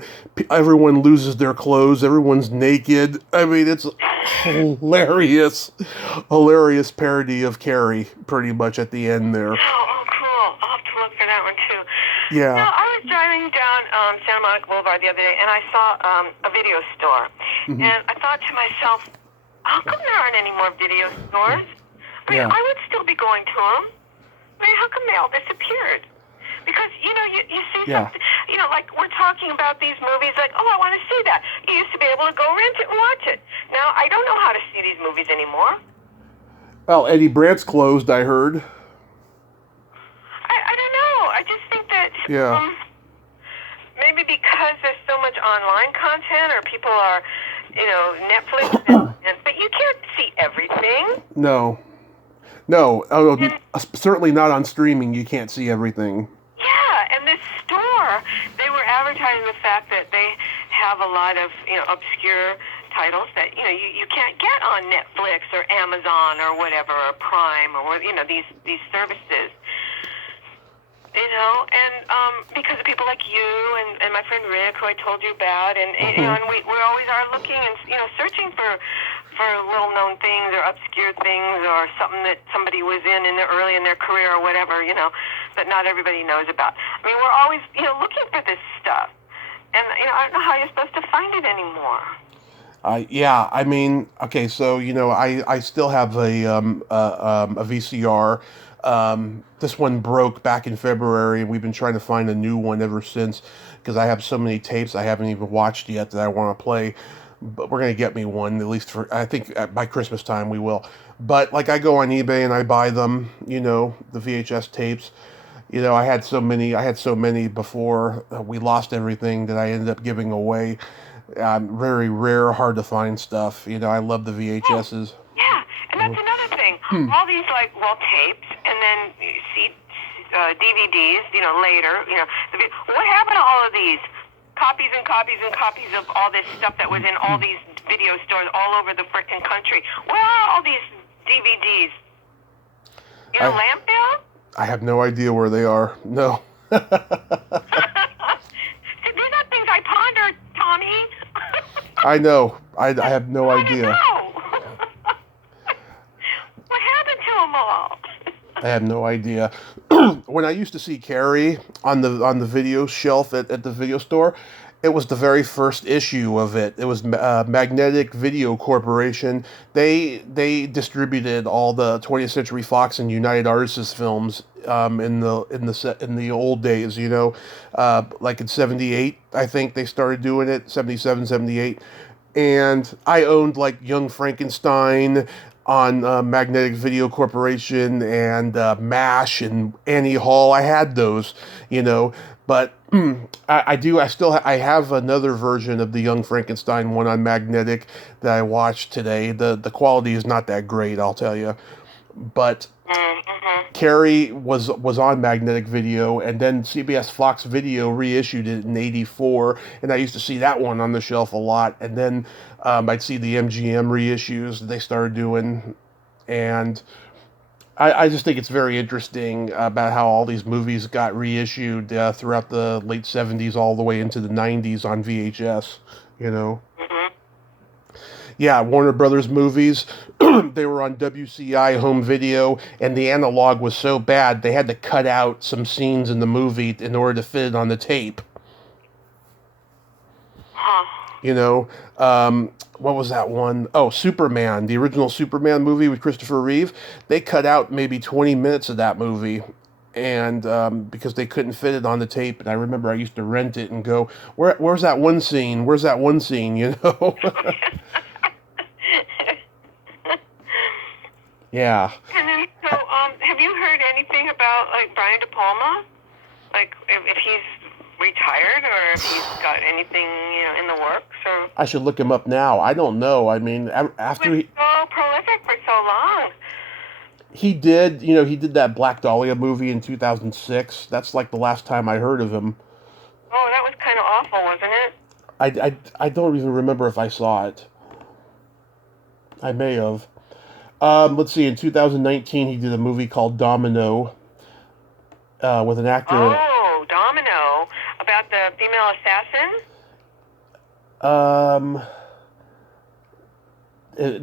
Everyone loses their clothes. Everyone's naked. I mean, it's hilarious parody of Carrie, pretty much at the end there. Oh, cool. I'll have to look for that one too. Yeah. No, I was driving down Santa Monica Boulevard the other day, and I saw a video store, and I thought to myself, how come there aren't any more video stores? I mean, I would still be going to them. I mean, how come they all disappeared? Because, you know, you see something, you know, like we're talking about these movies, like, oh, I want to see that. You used to be able to go rent it and watch it. Now, I don't know how to see these movies anymore. Well, Eddie Brandt's closed, I heard. I don't know. I just think that maybe because there's so much online content, or people are, you know, Netflix, but you can't see everything. No, certainly not on streaming. You can't see everything. Yeah, and this store, they were advertising the fact that they have a lot of, you know, obscure titles that, you know, you can't get on Netflix or Amazon or whatever, or Prime, or, you know, these services. You know, and because of people like you and my friend Rick, who I told you about, and you know, and we always are looking and, you know, searching for little known things or obscure things or something that somebody was in early in their career or whatever, you know, that not everybody knows about. I mean, we're always, you know, looking for this stuff, and you know, I don't know how you're supposed to find it anymore. Yeah, I mean, okay, so you know, I still have a VCR. This one broke back in February, and we've been trying to find a new one ever since, because I have so many tapes I haven't even watched yet that I want to play. But we're gonna get me one, at least for, I think by Christmas time we will. But like, I go on eBay and I buy them, you know, the VHS tapes, You know, I had so many before we lost everything that I ended up giving away. Very rare, hard to find stuff. You know, I love the VHSs. Yeah, and that's another thing. All these tapes, and then you see DVDs. Later. What happened to all of these copies and copies and copies of all this stuff that was in all these video stores all over the frickin' country? Where are all these DVDs? In a landfill? I have no idea where they are. No. These are things I ponder, Tommy. I know. I have no idea. What happened to them all? I have no idea. When I used to see Carrie on the video shelf at the video store, it was the very first issue of it. It was Magnetic Video Corporation. They distributed all the 20th Century Fox and United Artists films in the old days. You know, like in '78, I think they started doing it. '77, '78, and I owned like Young Frankenstein on Magnetic Video Corporation and MASH and Annie Hall. I had those, you know, but I have another version of the Young Frankenstein one on Magnetic that I watched today. The quality is not that great, I'll tell you, but Carrie was on Magnetic Video, and then CBS Fox Video reissued it in '84, and I used to see that one on the shelf a lot. And then I'd see the MGM reissues that they started doing, and I just think it's very interesting about how all these movies got reissued throughout the late '70s all the way into the '90s on VHS, you know. Yeah, Warner Brothers movies, they were on WCI home video, and the analog was so bad they had to cut out some scenes in the movie in order to fit it on the tape. You know, what was that one? Oh, Superman, the original Superman movie with Christopher Reeve. They cut out maybe 20 minutes of that movie, and because they couldn't fit it on the tape. And I remember I used to rent it and go, where's that one scene? Where's that one scene, you know? Yeah. And then, so, have you heard anything about, like, Brian De Palma? Like, if he's retired or if he's got anything, in the works? Or I should look him up now. I don't know. I mean, after he was so prolific for so long. He did that Black Dahlia movie in 2006. That's like the last time I heard of him. Oh, that was kind of awful, wasn't it? I don't even remember if I saw it. I may have. Let's see, in 2019 he did a movie called Domino with an actor. Oh, Domino. About the female assassin?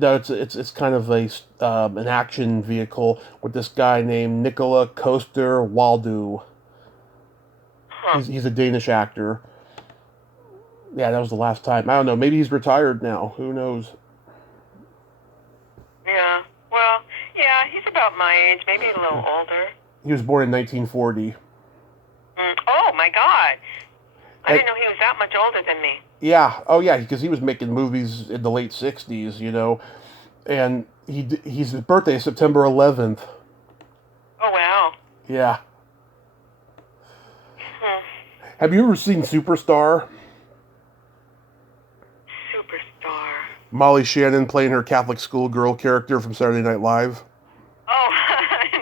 No, it's kind of an action vehicle with this guy named Nicola Coster Waldau. Huh. He's a Danish actor. Yeah, that was the last time. I don't know. Maybe he's retired now. Who knows? Yeah. Well, yeah, he's about my age, maybe a little older. He was born in 1940. Oh, my God. I didn't know he was that much older than me. Yeah. Oh, yeah, because he was making movies in the late 60s, you know. And his birthday is September 11th. Oh, wow. Yeah. Have you ever seen Superstar? Superstar. Molly Shannon playing her Catholic schoolgirl character from Saturday Night Live. Oh,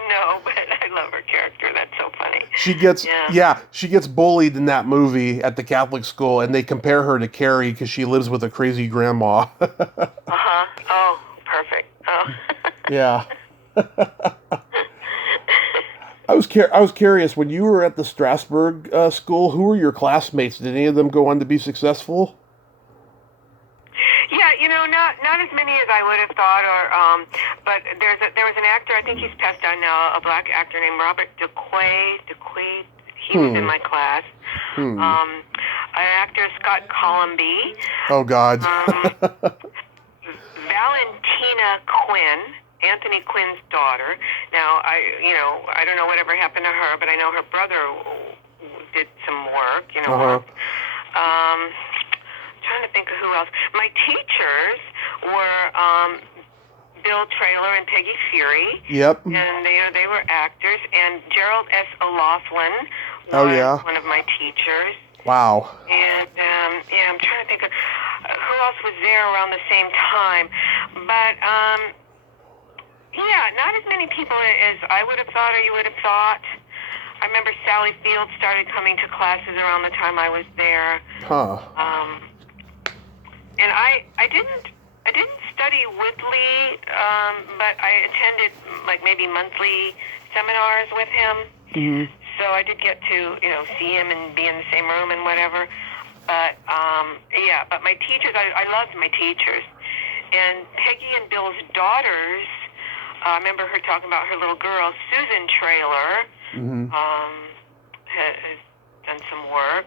no, but I love her character. That's so funny. She gets bullied in that movie at the Catholic school, and they compare her to Carrie because she lives with a crazy grandma. Uh-huh. Oh, perfect. Oh. Yeah. I was curious, when you were at the Strasberg school, who were your classmates? Did any of them go on to be successful? Yeah, not as many as I would have thought, but there was an actor, I think he's passed on now, a black actor named Robert Duquay. He was in my class. An actor, Scott Columby. Oh, God. Valentina Quinn, Anthony Quinn's daughter. Now, I don't know whatever happened to her, but I know her brother did some work, work. Trying to think of who else. My teachers were Bill Traylor and Peggy Fury. Yep. And they were actors. And Gerald S. O'Laughlin Oh, was yeah. one of my teachers. Wow. And I'm trying to think of who else was there around the same time. But not as many people as I would have thought or you would have thought. I remember Sally Field started coming to classes around the time I was there. Huh. And I didn't study with Lee, but I attended like maybe monthly seminars with him. Mm-hmm. So I did get to see him and be in the same room and whatever. But but my teachers, I loved my teachers. And Peggy and Bill's daughters, I remember her talking about her little girl, Susan Traylor, has done some work.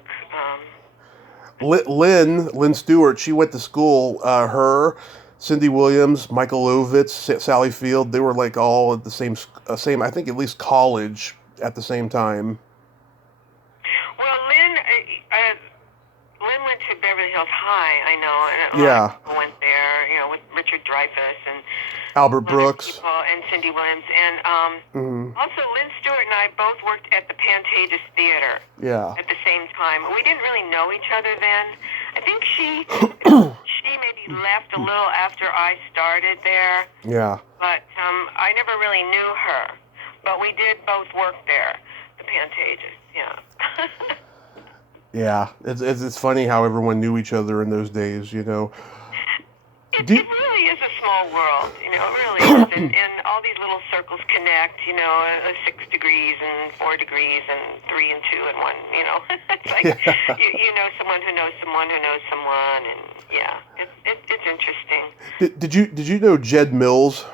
Lynn Stewart, she went to school. Her, Cindy Williams, Michael Ovitz, Sally Field, they were like all at the same, I think at least college at the same time. Well, Lynn went to Beverly Hills High, I know, and a lot of people went there, with Richard Dreyfuss and Albert Brooks and Cindy Williams, and also Lynn Stewart and I both worked at the Pantages Theater. Yeah. At the same time, we didn't really know each other then. I think she maybe left a little after I started there. Yeah. But I never really knew her. But we did both work there, the Pantages. Yeah. Yeah, it's funny how everyone knew each other in those days, It really is a small world, it really is. And all these little circles connect, 6 degrees and 4 degrees and 3 and 2 and 1, It's like, you know someone who knows someone who knows someone, and it's interesting. Did you know Jed Mills?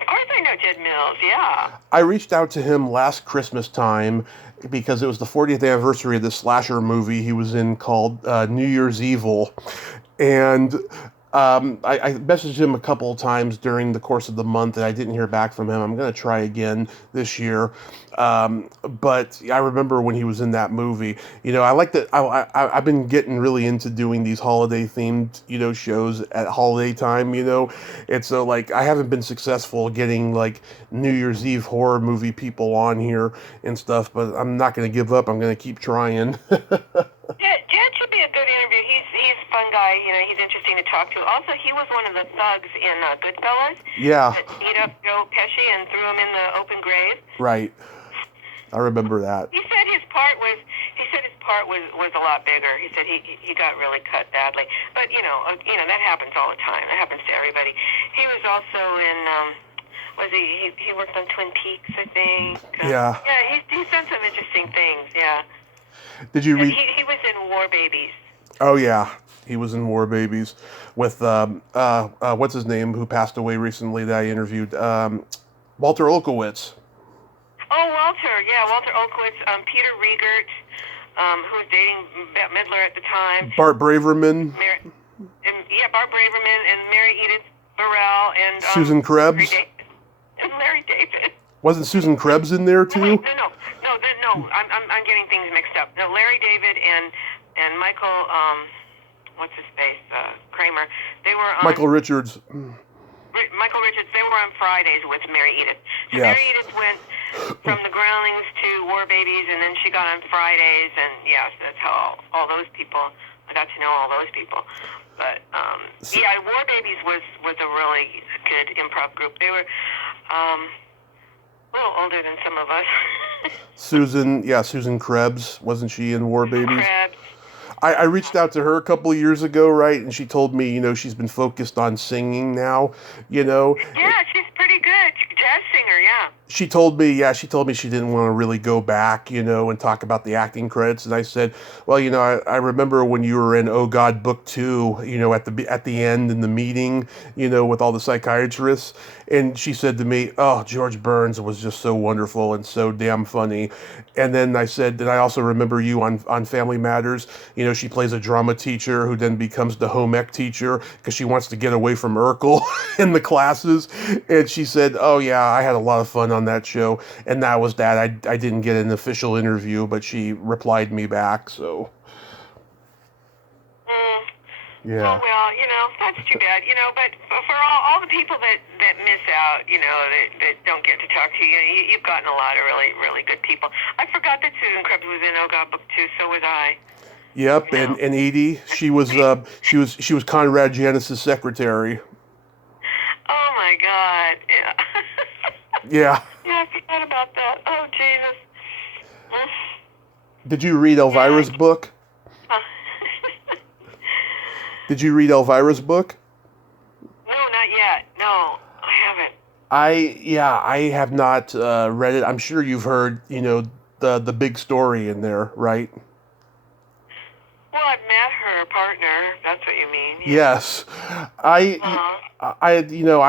Of course I know Jed Mills, yeah. I reached out to him last Christmas time because it was the 40th anniversary of this slasher movie he was in called New Year's Evil. And I messaged him a couple of times during the course of the month, and I didn't hear back from him. I'm going to try again this year. But I remember when he was in that movie. I like that. I've been getting really into doing these holiday-themed, shows at holiday time, And so, I haven't been successful getting, New Year's Eve horror movie people on here and stuff, but I'm not going to give up. I'm going to keep trying. Jed should be a good interview. He's a fun guy. He's interesting to talk to. Also, he was one of the thugs in Goodfellas. Yeah. That beat up Joe Pesci and threw him in the open grave. Right. I remember that. He said his part was a lot bigger. He said he got really cut badly. But that happens all the time. That happens to everybody. He was also in he worked on Twin Peaks, I think. Yeah. Yeah, he's done some interesting things. Yeah. Did you read? He was in War Babies. Oh yeah, he was in War Babies with what's his name, who passed away recently that I interviewed, Walter Olkowitz. Oh, Walter Olkowitz, Peter Riegert, who was dating Bette Midler at the time. Bart Braverman. Bart Braverman and Mary Edith Burrell and Susan Krebs. And Larry David. Wasn't Susan Krebs in there too? No. I'm getting things mixed up. No, Larry David and Michael, what's his face, Kramer. They were on Michael Richards. Michael Richards. They were on Fridays with Mary Edith. So Yes. Mary Edith went from the Groundlings to War Babies, and then she got on Fridays, and so that's how all those people. I got to know all those people. But War Babies was a really good improv group. They were a little older than some of us. Susan Krebs, wasn't she in War Babies? Krebs. I reached out to her a couple of years ago, right? And she told me, she's been focused on singing now, Yeah, she's pretty good. Jazz singer, yeah. She told me she didn't want to really go back, and talk about the acting credits. And I said, well, I remember when you were in Oh God Book 2, at the end in the meeting, with all the psychiatrists. And she said to me, oh, George Burns was just so wonderful and so damn funny. And then I said, and I also remember you on Family Matters. She plays a drama teacher who then becomes the home ec teacher because she wants to get away from Urkel in the classes. And she said, oh yeah, I had a lot of fun on that show. And that was that. I didn't get an official interview, but she replied me back, so. Yeah. Oh, well, that's too bad, but for all the people that miss out, that don't get to talk to you, you've gotten a lot of really, really good people. I forgot that Susan Krebs was in Oh God Book 2, so was I. Yep, and Edie, she was Conrad Janis's secretary. Oh my God, yeah. Yeah. Yeah, I forgot about that. Oh, Jesus. Did you read Elvira's book? Did you read Elvira's book? No, not yet. No, I haven't. I have not read it. I'm sure you've heard, the big story in there, right? Well, I've met her partner. That's what you mean. Yeah. Yes. I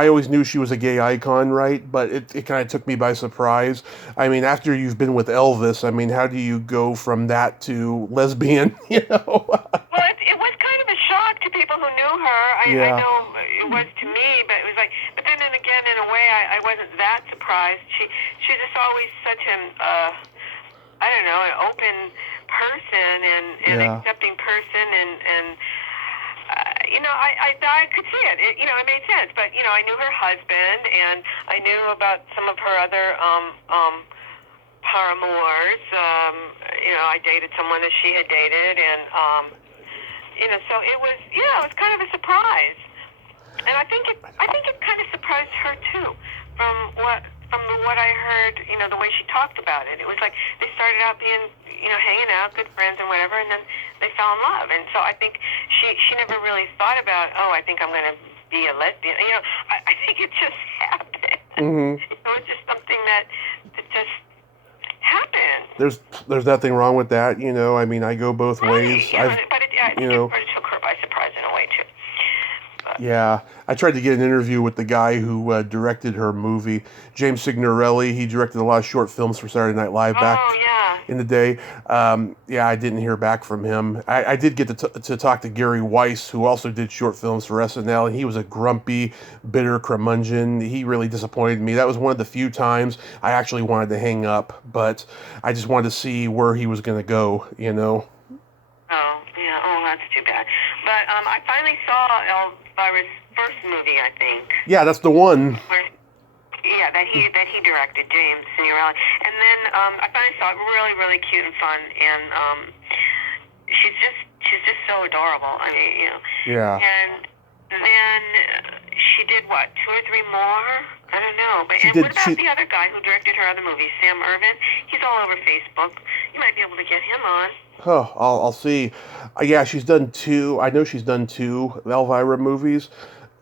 always knew she was a gay icon, right? But it kind of took me by surprise. I mean, after you've been with Elvis, I mean, how do you go from that to lesbian, Well, it was kind of a shock to people who knew her. I know it was to me, but it was like, but then and again, in a way, I wasn't that surprised. She's just always such an an open person and accepting person, and I could see it. It made sense. But I knew her husband, and I knew about some of her other paramours. I dated someone that she had dated, and so it was kind of a surprise. And I think it kind of surprised her too, from what I heard, the way she talked about it. It was like they started out being, hanging out, good friends and whatever, and then they fell in love. And so I think she never really thought about, I think I'm going to be a lesbian. I think it just happened. Mm-hmm. It was just something that just happened. There's nothing wrong with that, I mean, I go both ways. But it took her by surprise in a way too. Yeah, I tried to get an interview with the guy who directed her movie, James Signorelli. He directed a lot of short films for Saturday Night Live back in the day. I didn't hear back from him. I did get to talk to Gary Weiss, who also did short films for SNL, and he was a grumpy, bitter curmudgeon. He really disappointed me. That was one of the few times I actually wanted to hang up, but I just wanted to see where he was going to go, Oh, yeah. Oh, that's too bad. But I finally saw Elvira's first movie, I think. Yeah, that's the one. That he directed, James Signorelli. And then I finally saw it. Really, really cute and fun. And she's just so adorable. I mean, Yeah. And then she did what, 2 or 3 more? I don't know. But what about the other guy who directed her other movies, Sam Irvin? He's all over Facebook. You might be able to get him on. Oh, I'll see. Yeah, she's done 2. I know she's done 2 Elvira movies.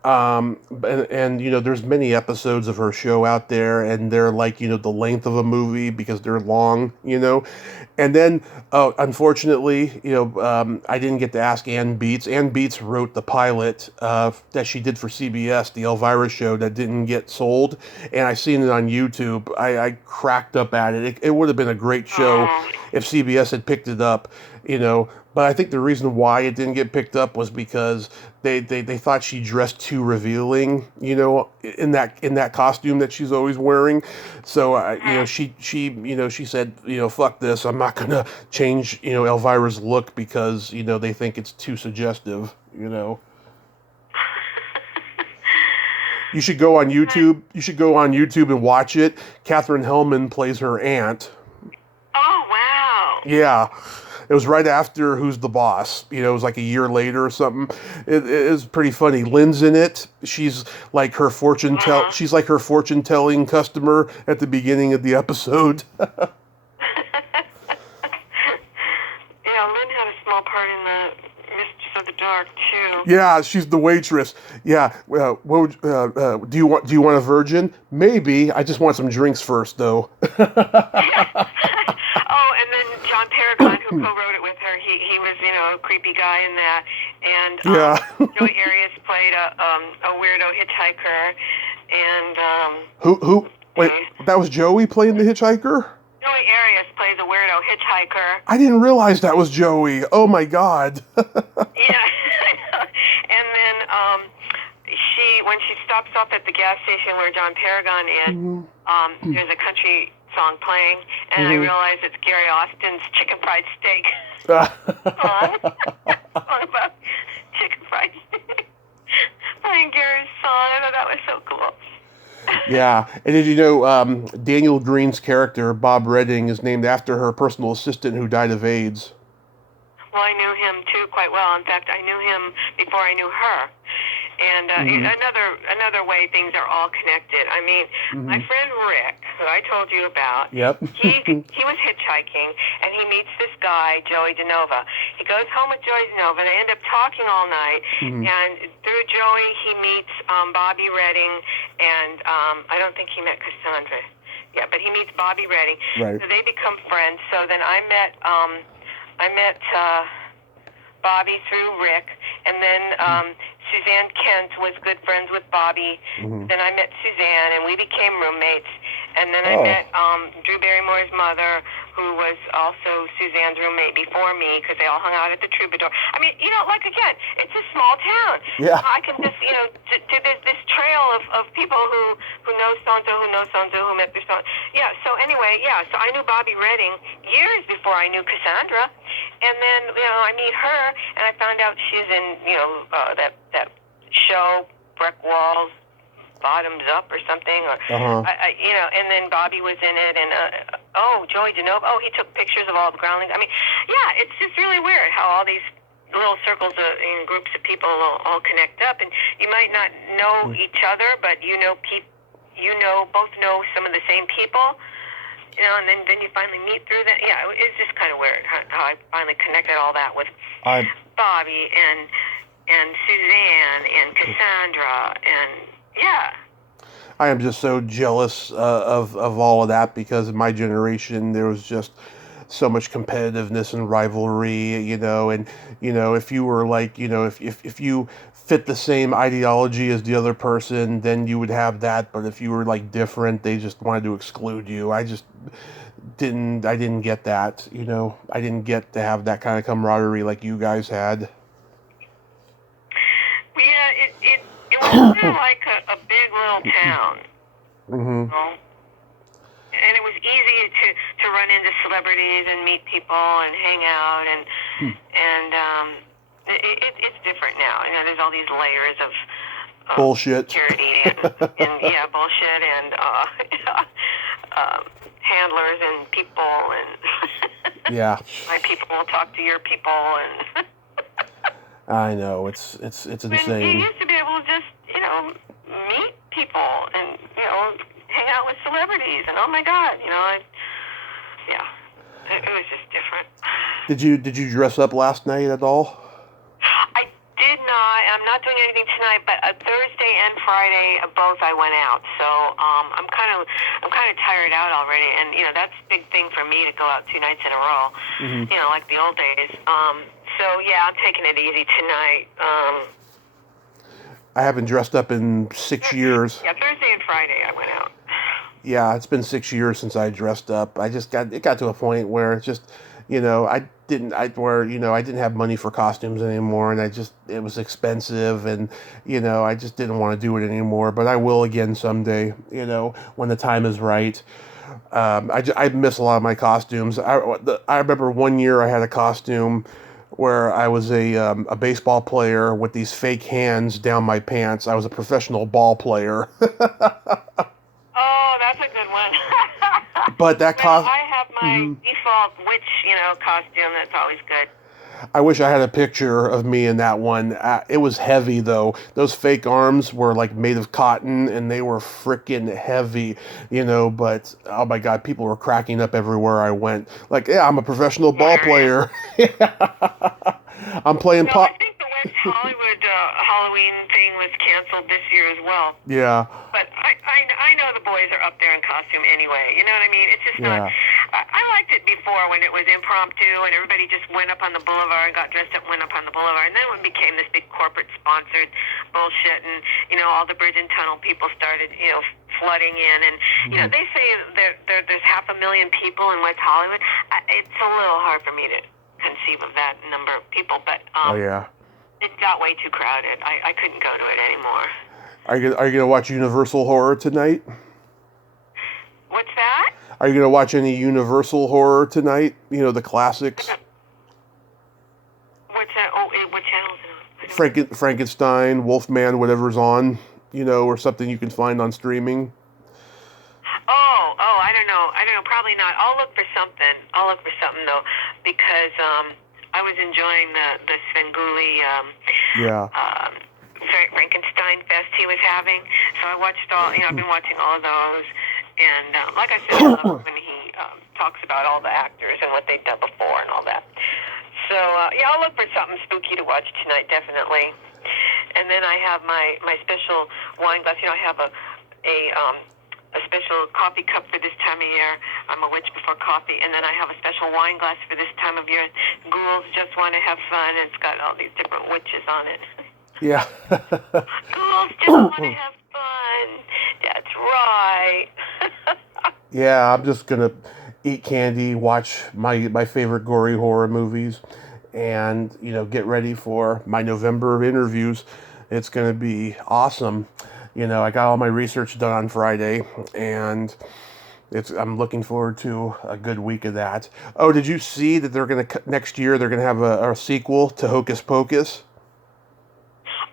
And there's many episodes of her show out there, and they're like, the length of a movie because they're long, And then, unfortunately, I didn't get to ask Ann Beats. Ann Beats wrote the pilot that she did for CBS, the Elvira show that didn't get sold, and I seen it on YouTube. I cracked up at it. It would have been a great show if CBS had picked it up, But I think the reason why it didn't get picked up was because they thought she dressed too revealing, in that costume that she's always wearing. So she said, fuck this, I'm not gonna change Elvira's look because they think it's too suggestive. You should go on YouTube. You should go on YouTube and watch it. Katherine Hellman plays her aunt. Oh wow! Yeah. It was right after Who's the Boss. It was like a year later or something. It is pretty funny. Lynn's in it. She's like her fortune She's like her fortune telling customer at the beginning of the episode. Lynn had a small part in the Mistress of the Dark too. Yeah, she's the waitress. Yeah. Do you want a virgin? Maybe. I just want some drinks first, though. Oh, and then John Paragon, who co-wrote it with her, he was, a creepy guy in that. And Joey Arias played a weirdo hitchhiker. And who? Wait, that was Joey playing the hitchhiker? Joey Arias plays a weirdo hitchhiker. I didn't realize that was Joey. Oh my God. Yeah. And then when she stops off at the gas station where John Paragon is, there's a country song playing, and I realize it's Gary Austin's Chicken Fried Steak. Song about chicken frightening. Playing Gary's son, I thought that was so cool. Yeah, and did you know Daniel Green's character, Bob Redding, is named after her personal assistant who died of AIDS? Well, I knew him too quite well. In fact, I knew him before I knew her. And another way things are all connected. I mean, my friend Rick, who I told you about, Yep. he was hitchhiking, and he meets this guy, Joey DeNova. He goes home with Joey DeNova. They end up talking all night, and through Joey, he meets Bobby Redding, and I don't think he met Cassandra. Yeah, but he meets Bobby Redding. Right. So they become friends. So then I met Bobby through Rick, and then Suzanne Kent was good friends with Bobby. Then I met Suzanne, and we became roommates. And then I met Drew Barrymore's mother, who was also Suzanne's roommate before me, because they all hung out at the Troubadour. I mean, like, again, it's a small town. Yeah. I can just, do this trail of people who know so-and-so, who know so-and-so, who met this so. Yeah, so anyway, so I knew Bobby Redding years before I knew Cassandra. And then, I meet her, and I found out she's in, that show, Brick Walls, Bottoms Up or something, or and then Bobby was in it, and Joey DeNova, he took pictures of all the Groundlings. I mean, it's just really weird how all these little circles and groups of people all connect up, and you might not know each other, but both know some of the same people. And then you finally meet through that. Yeah, it's just kind of weird how I finally connected all that with Bobby and Suzanne and Cassandra and I am just so jealous of all of that, because in my generation there was just so much competitiveness and rivalry, and if you were like, if you fit the same ideology as the other person, then you would have that. But if you were like different, they just wanted to exclude you. I didn't get that, I didn't get to have that kind of camaraderie like you guys had. It was kind of like a big little town. And it was easy to run into celebrities and meet people and hang out, and it's different now. There's all these layers of bullshit, security and bullshit and handlers and people and my people will talk to your people and. I know it's insane. You used to be able to just meet people and hang out with celebrities, and oh my God, it was just different. Did you dress up last night at all? I did not. I'm not doing anything tonight, but Thursday and Friday both I went out. So I'm kind of tired out already, and that's a big thing for me to go out 2 nights in a row. Like the old days. So I'm taking it easy tonight. I haven't dressed up in 6 years. Yeah, Thursday and Friday I went out. Yeah, it's been 6 years since I dressed up. It got to a point where it's just, I didn't have money for costumes anymore, and it was expensive, and I just didn't want to do it anymore. But I will again someday, when the time is right. I miss a lot of my costumes. I remember one year I had a costume where I was a baseball player with these fake hands down my pants. I was a professional ball player. Oh, that's a good one. But that I have my default witch, costume. That's always good. I wish I had a picture of me in that one. It was heavy, though. Those fake arms were like made of cotton, and they were freaking heavy, but oh my God, people were cracking up everywhere I went. Like, I'm a professional ball player. I'm playing I think the West Hollywood Halloween thing was canceled this year as well. Yeah. But I know the boys are up there in costume anyway. You know what I mean? It's just not. I liked it before when it was impromptu and everybody just went up on the boulevard and got dressed up and went up on the boulevard. And then when it became this big corporate sponsored bullshit and, all the bridge and tunnel people started, flooding in. And, they say there's 500,000 people in West Hollywood. It's a little hard for me to conceive of that number of people. But it got way too crowded. I couldn't go to it anymore. Are you going to watch Universal Horror tonight? What's that? Are you going to watch any Universal Horror tonight? The classics? What's that? Oh, what channel is it on? Frankenstein, Wolfman, whatever's on, or something you can find on streaming? I don't know. Probably not. I'll look for something. Though, because I was enjoying the Svengoolie Frankenstein fest he was having. So I watched all. I've been watching all of those, and like I said, I love when he talks about all the actors and what they've done before and all that. So I'll look for something spooky to watch tonight, definitely. And then I have my special wine glass. I have a special coffee cup for this time of year. I'm a witch before coffee. And then I have a special wine glass for this time of year. Ghouls just want to have fun. It's got all these different witches on it. Yeah. Ghouls just want to have fun. That's right. Yeah, I'm just going to eat candy, watch my favorite gory horror movies, and, get ready for my November interviews. It's going to be awesome. I got all my research done on Friday, and I'm looking forward to a good week of that. Oh, did you see that next year they're going to have a sequel to Hocus Pocus?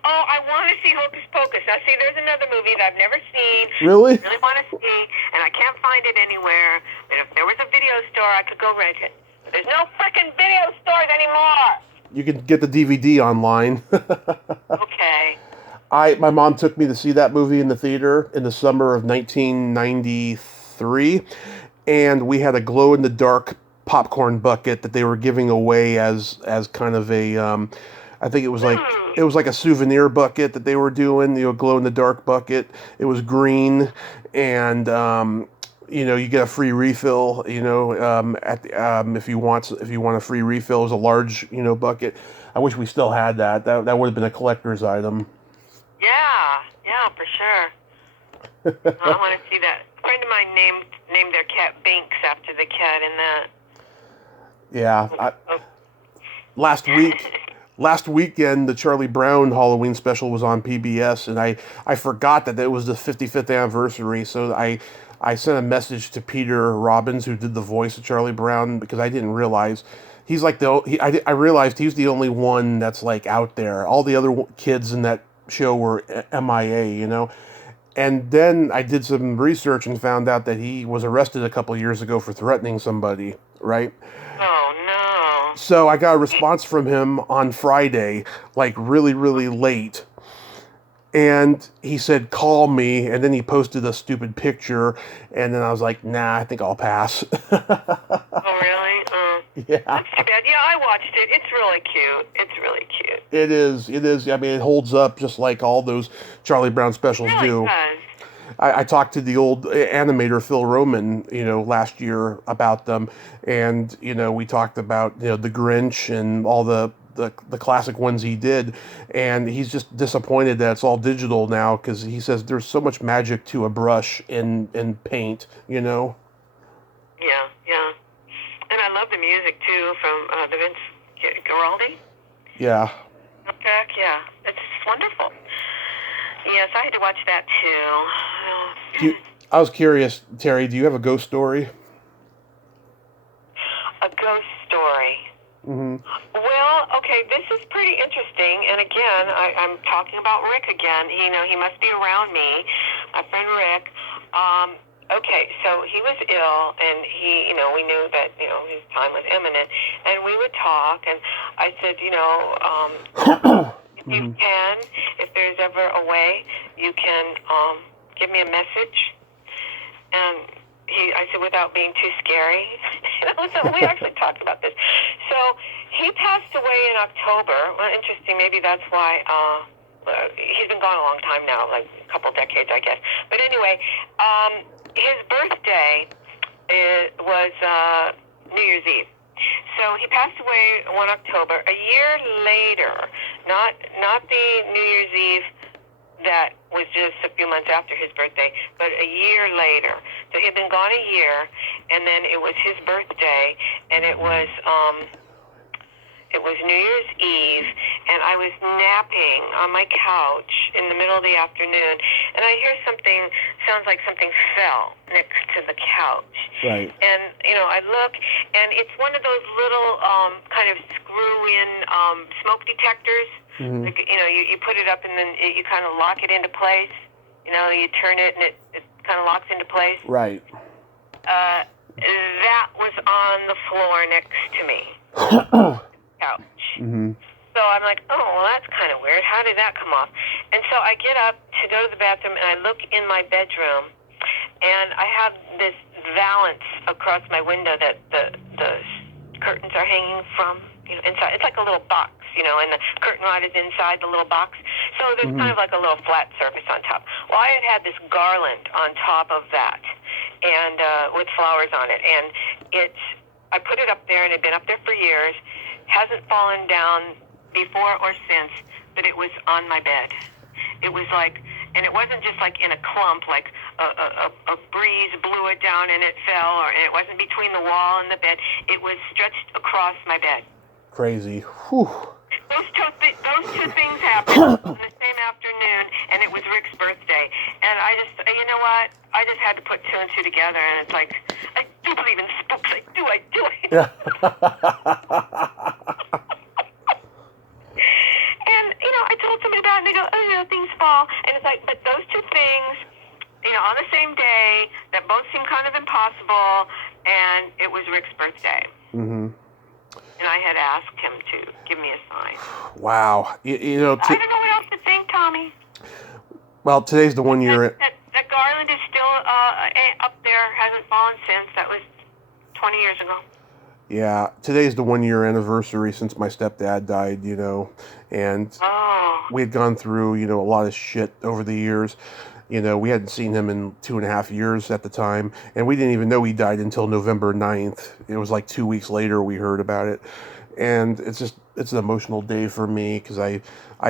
Oh, I want to see Hocus Pocus. Now, see, there's another movie that I've never seen. Really? I really want to see, and I can't find it anywhere. And if there was a video store, I could go rent it. But there's no frickin' video stores anymore. You can get the DVD online. Okay. My mom took me to see that movie in the theater in the summer of 1993, and we had a glow-in-the-dark popcorn bucket that they were giving away as kind of a, I think it was like a souvenir bucket that they were doing, glow-in-the-dark bucket. It was green, and you get a free refill, if you want a free refill. It was a large, bucket. I wish we still had that. That would have been a collector's item. Yeah, for sure. I want to see that. A friend of mine named their cat Binks after the cat in that. Yeah. Last weekend, the Charlie Brown Halloween special was on PBS, and I forgot that it was the 55th anniversary, so I sent a message to Peter Robbins, who did the voice of Charlie Brown, because I didn't realize he's like I realized he's the only one that's like out there. All the other kids in that show were MIA, and then I did some research and found out that he was arrested a couple years ago for threatening somebody, right? Oh no. So I got a response from him on Friday, like really, really late, and he said, call me, and then he posted a stupid picture, and then I was like, nah, I think I'll pass. Oh really? Yeah. That's too bad. Yeah, I watched it. It's really cute. It is. I mean, it holds up just like all those Charlie Brown specials do. It does. I talked to the old animator Phil Roman, last year about them, and we talked about the Grinch and all the classic ones he did, and he's just disappointed that it's all digital now, because he says there's so much magic to a brush in paint. Yeah. And I love the music, too, from the Vince Guaraldi. Yeah. Throwback, yeah. It's wonderful. Yes, I had to watch that, too. I was curious, Terry, do you have a ghost story? A ghost story? Mm-hmm. Well, okay, this is pretty interesting. And again, I'm talking about Rick again. He must be around me. My friend Rick. Okay, so he was ill, and we knew that, his time was imminent, and we would talk, and I said, if you can, if there's ever a way, you can give me a message, and I said, without being too scary, so we actually talked about this. So he passed away in October. Well, interesting, maybe that's why, he's been gone a long time now, like a couple decades, I guess. But anyway, his birthday was New Year's Eve. So he passed away 1 October. A year later, not the New Year's Eve that was just a few months after his birthday, but a year later. So he'd been gone a year, and then it was his birthday, and it was New Year's Eve, and I was napping on my couch in the middle of the afternoon, and I hear something, sounds like something fell next to the couch. Right. And, I look, and it's one of those little kind of screw-in smoke detectors Mm-hmm. Like, you put it up and then you kind of lock it into place. You turn it and it kind of locks into place. Right. That was on the floor next to me. Couch. Mm-hmm. So I'm like, oh, well, that's kind of weird. How did that come off? And so I get up to go to the bathroom, and I look in my bedroom, and I have this valance across my window that the curtains are hanging from, inside. It's like a little box, and the curtain rod is inside the little box. So there's kind of like a little flat surface on top. Well, I had this garland on top of that, and with flowers on it, and I put it up there, and it had been up there for years, hasn't fallen down before or since, but it was on my bed. It was like, and it wasn't just like in a clump, like a breeze blew it down and it fell, and it wasn't between the wall and the bed. It was stretched across my bed. Crazy. Whew. Those two things happened on the same afternoon, and it was Rick's birthday. And I just, I just had to put two and two together, and it's like, I do believe in spooks. I do. Yeah. And, I told somebody about it, and they go, oh, things fall. And it's like, but those two things, on the same day, that both seem kind of impossible, and it was Rick's birthday. Mm-hmm. And I had asked him to give me a sign. Wow. I don't know what else to think, Tommy. Well, today's the 1 year... That garland is still up there, hasn't fallen since. That was 20 years ago. Yeah, today's the 1 year anniversary since my stepdad died, and we had gone through, a lot of shit over the years. We hadn't seen him in 2.5 years at the time, and we didn't even know he died until November 9th. It was like 2 weeks later we heard about it. And it's an emotional day for me because I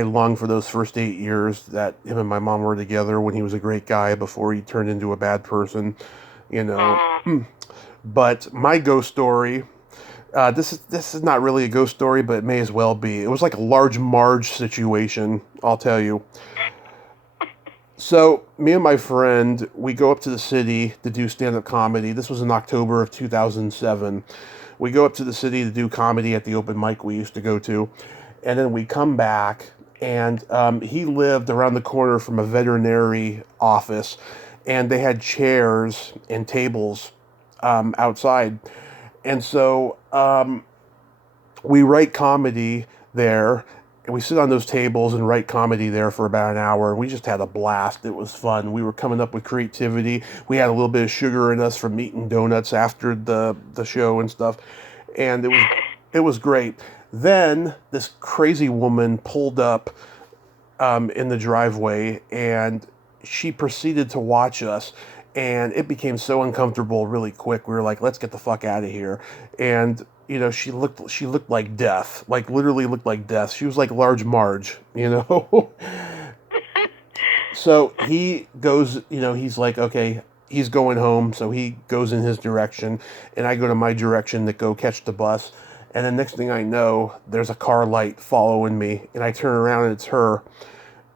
long for those first 8 years that him and my mom were together when he was a great guy before he turned into a bad person, But my ghost story... this is not really a ghost story, but it may as well be. It was like a Large Marge situation, I'll tell you. So, me and my friend, we go up to the city to do stand-up comedy. This was in October of 2007. We go up to the city to do comedy at the open mic we used to go to. And then we come back, and he lived around the corner from a veterinary office. And they had chairs and tables outside. And so we write comedy there, and we sit on those tables and write comedy there for about an hour. We just had a blast. It was fun. We were coming up with creativity. We had a little bit of sugar in us from eating donuts after the show and stuff, and it was great. Then this crazy woman pulled up in the driveway, and she proceeded to watch us. And it became so uncomfortable really quick. We were like, let's get the fuck out of here. And, she looked like death. Like, literally looked like death. She was like Large Marge, So he goes, he's like, okay, he's going home. So he goes in his direction. And I go to my direction to go catch the bus. And the next thing I know, there's a car light following me. And I turn around and it's her.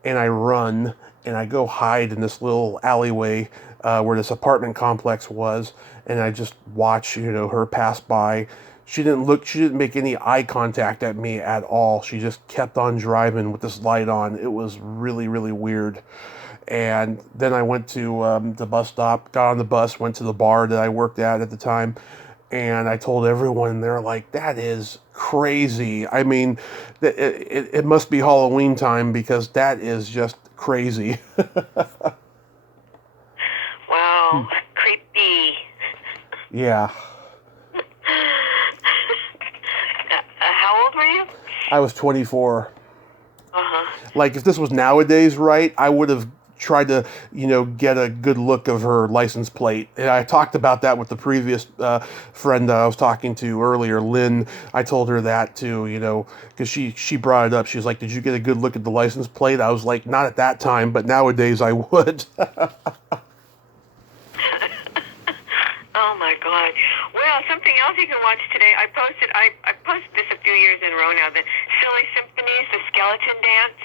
And I run. And I go hide in this little alleyway where this apartment complex was, and I just watch, her pass by. She didn't make any eye contact at me at all. She just kept on driving with this light on. It was really, really weird. And then I went to the bus stop, got on the bus, went to the bar that I worked at the time, and I told everyone, and they're like, that is crazy. I mean, it must be Halloween time because that is just crazy. Wow, creepy. Yeah. How old were you? I was 24. Uh-huh. Like, if this was nowadays, right, I would have tried to, get a good look of her license plate. And I talked about that with the previous friend that I was talking to earlier, Lynn. I told her that too, because she brought it up. She was like, did you get a good look at the license plate? I was like, not at that time, but nowadays I would. Oh my God! Well, something else you can watch today. I posted this a few years in a row now. The Silly Symphonies, the Skeleton Dance.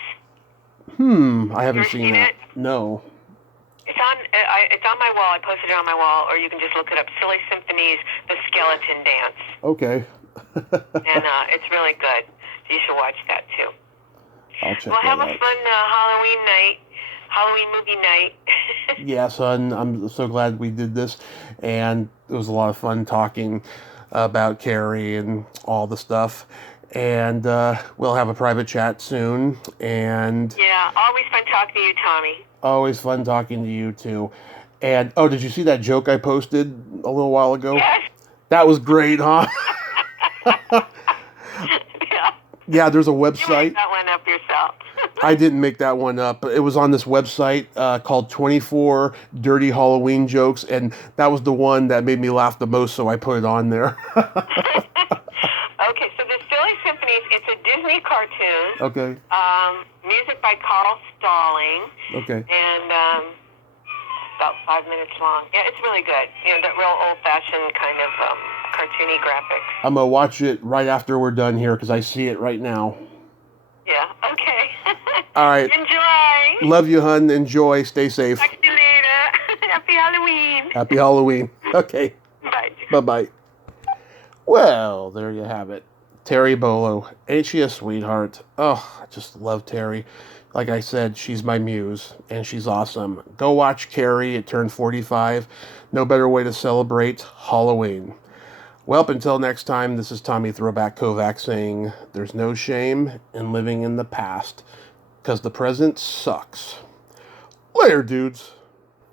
I haven't seen that. No. It's on my wall. I posted it on my wall, or you can just look it up. Silly Symphonies, the Skeleton Dance. Okay. And it's really good. You should watch that too. I'll check Well, have that a out. fun Halloween movie night. Yeah, son, I'm so glad we did this, and it was a lot of fun talking about Carrie and all the stuff. And we'll have a private chat soon. And Yeah, always fun talking to you, Tommy. always fun talking to you too. And oh, did you see that joke I posted a little while ago? Yes. That was great, huh? Yeah. Yeah, there's a You website. made that one up yourself. I didn't make that one up. It was on this website called 24 Dirty Halloween Jokes, and that was the one that made me laugh the most, so I put it on there. Okay, so the Silly Symphonies, it's a Disney cartoon. Okay. Music by Carl Stalling. Okay. And about 5 minutes long. Yeah, it's really good. You know, that real old-fashioned kind of cartoony graphics. I'm going to watch it right after we're done here because I see it right now. Yeah, okay. All right. Enjoy. Love you, hun. Enjoy. Stay safe. Talk to you later. Happy Halloween. Happy Halloween. Okay. Bye. Bye-bye. Well, there you have it. Terry Bolo. Ain't she a sweetheart? Oh, I just love Terry. Like I said, she's my muse, and she's awesome. Go watch Carrie. It turned 45. No better way to celebrate Halloween. Well, until next time, this is Tommy Throwback Kovac saying, there's no shame in living in the past, because the present sucks. Later, dudes.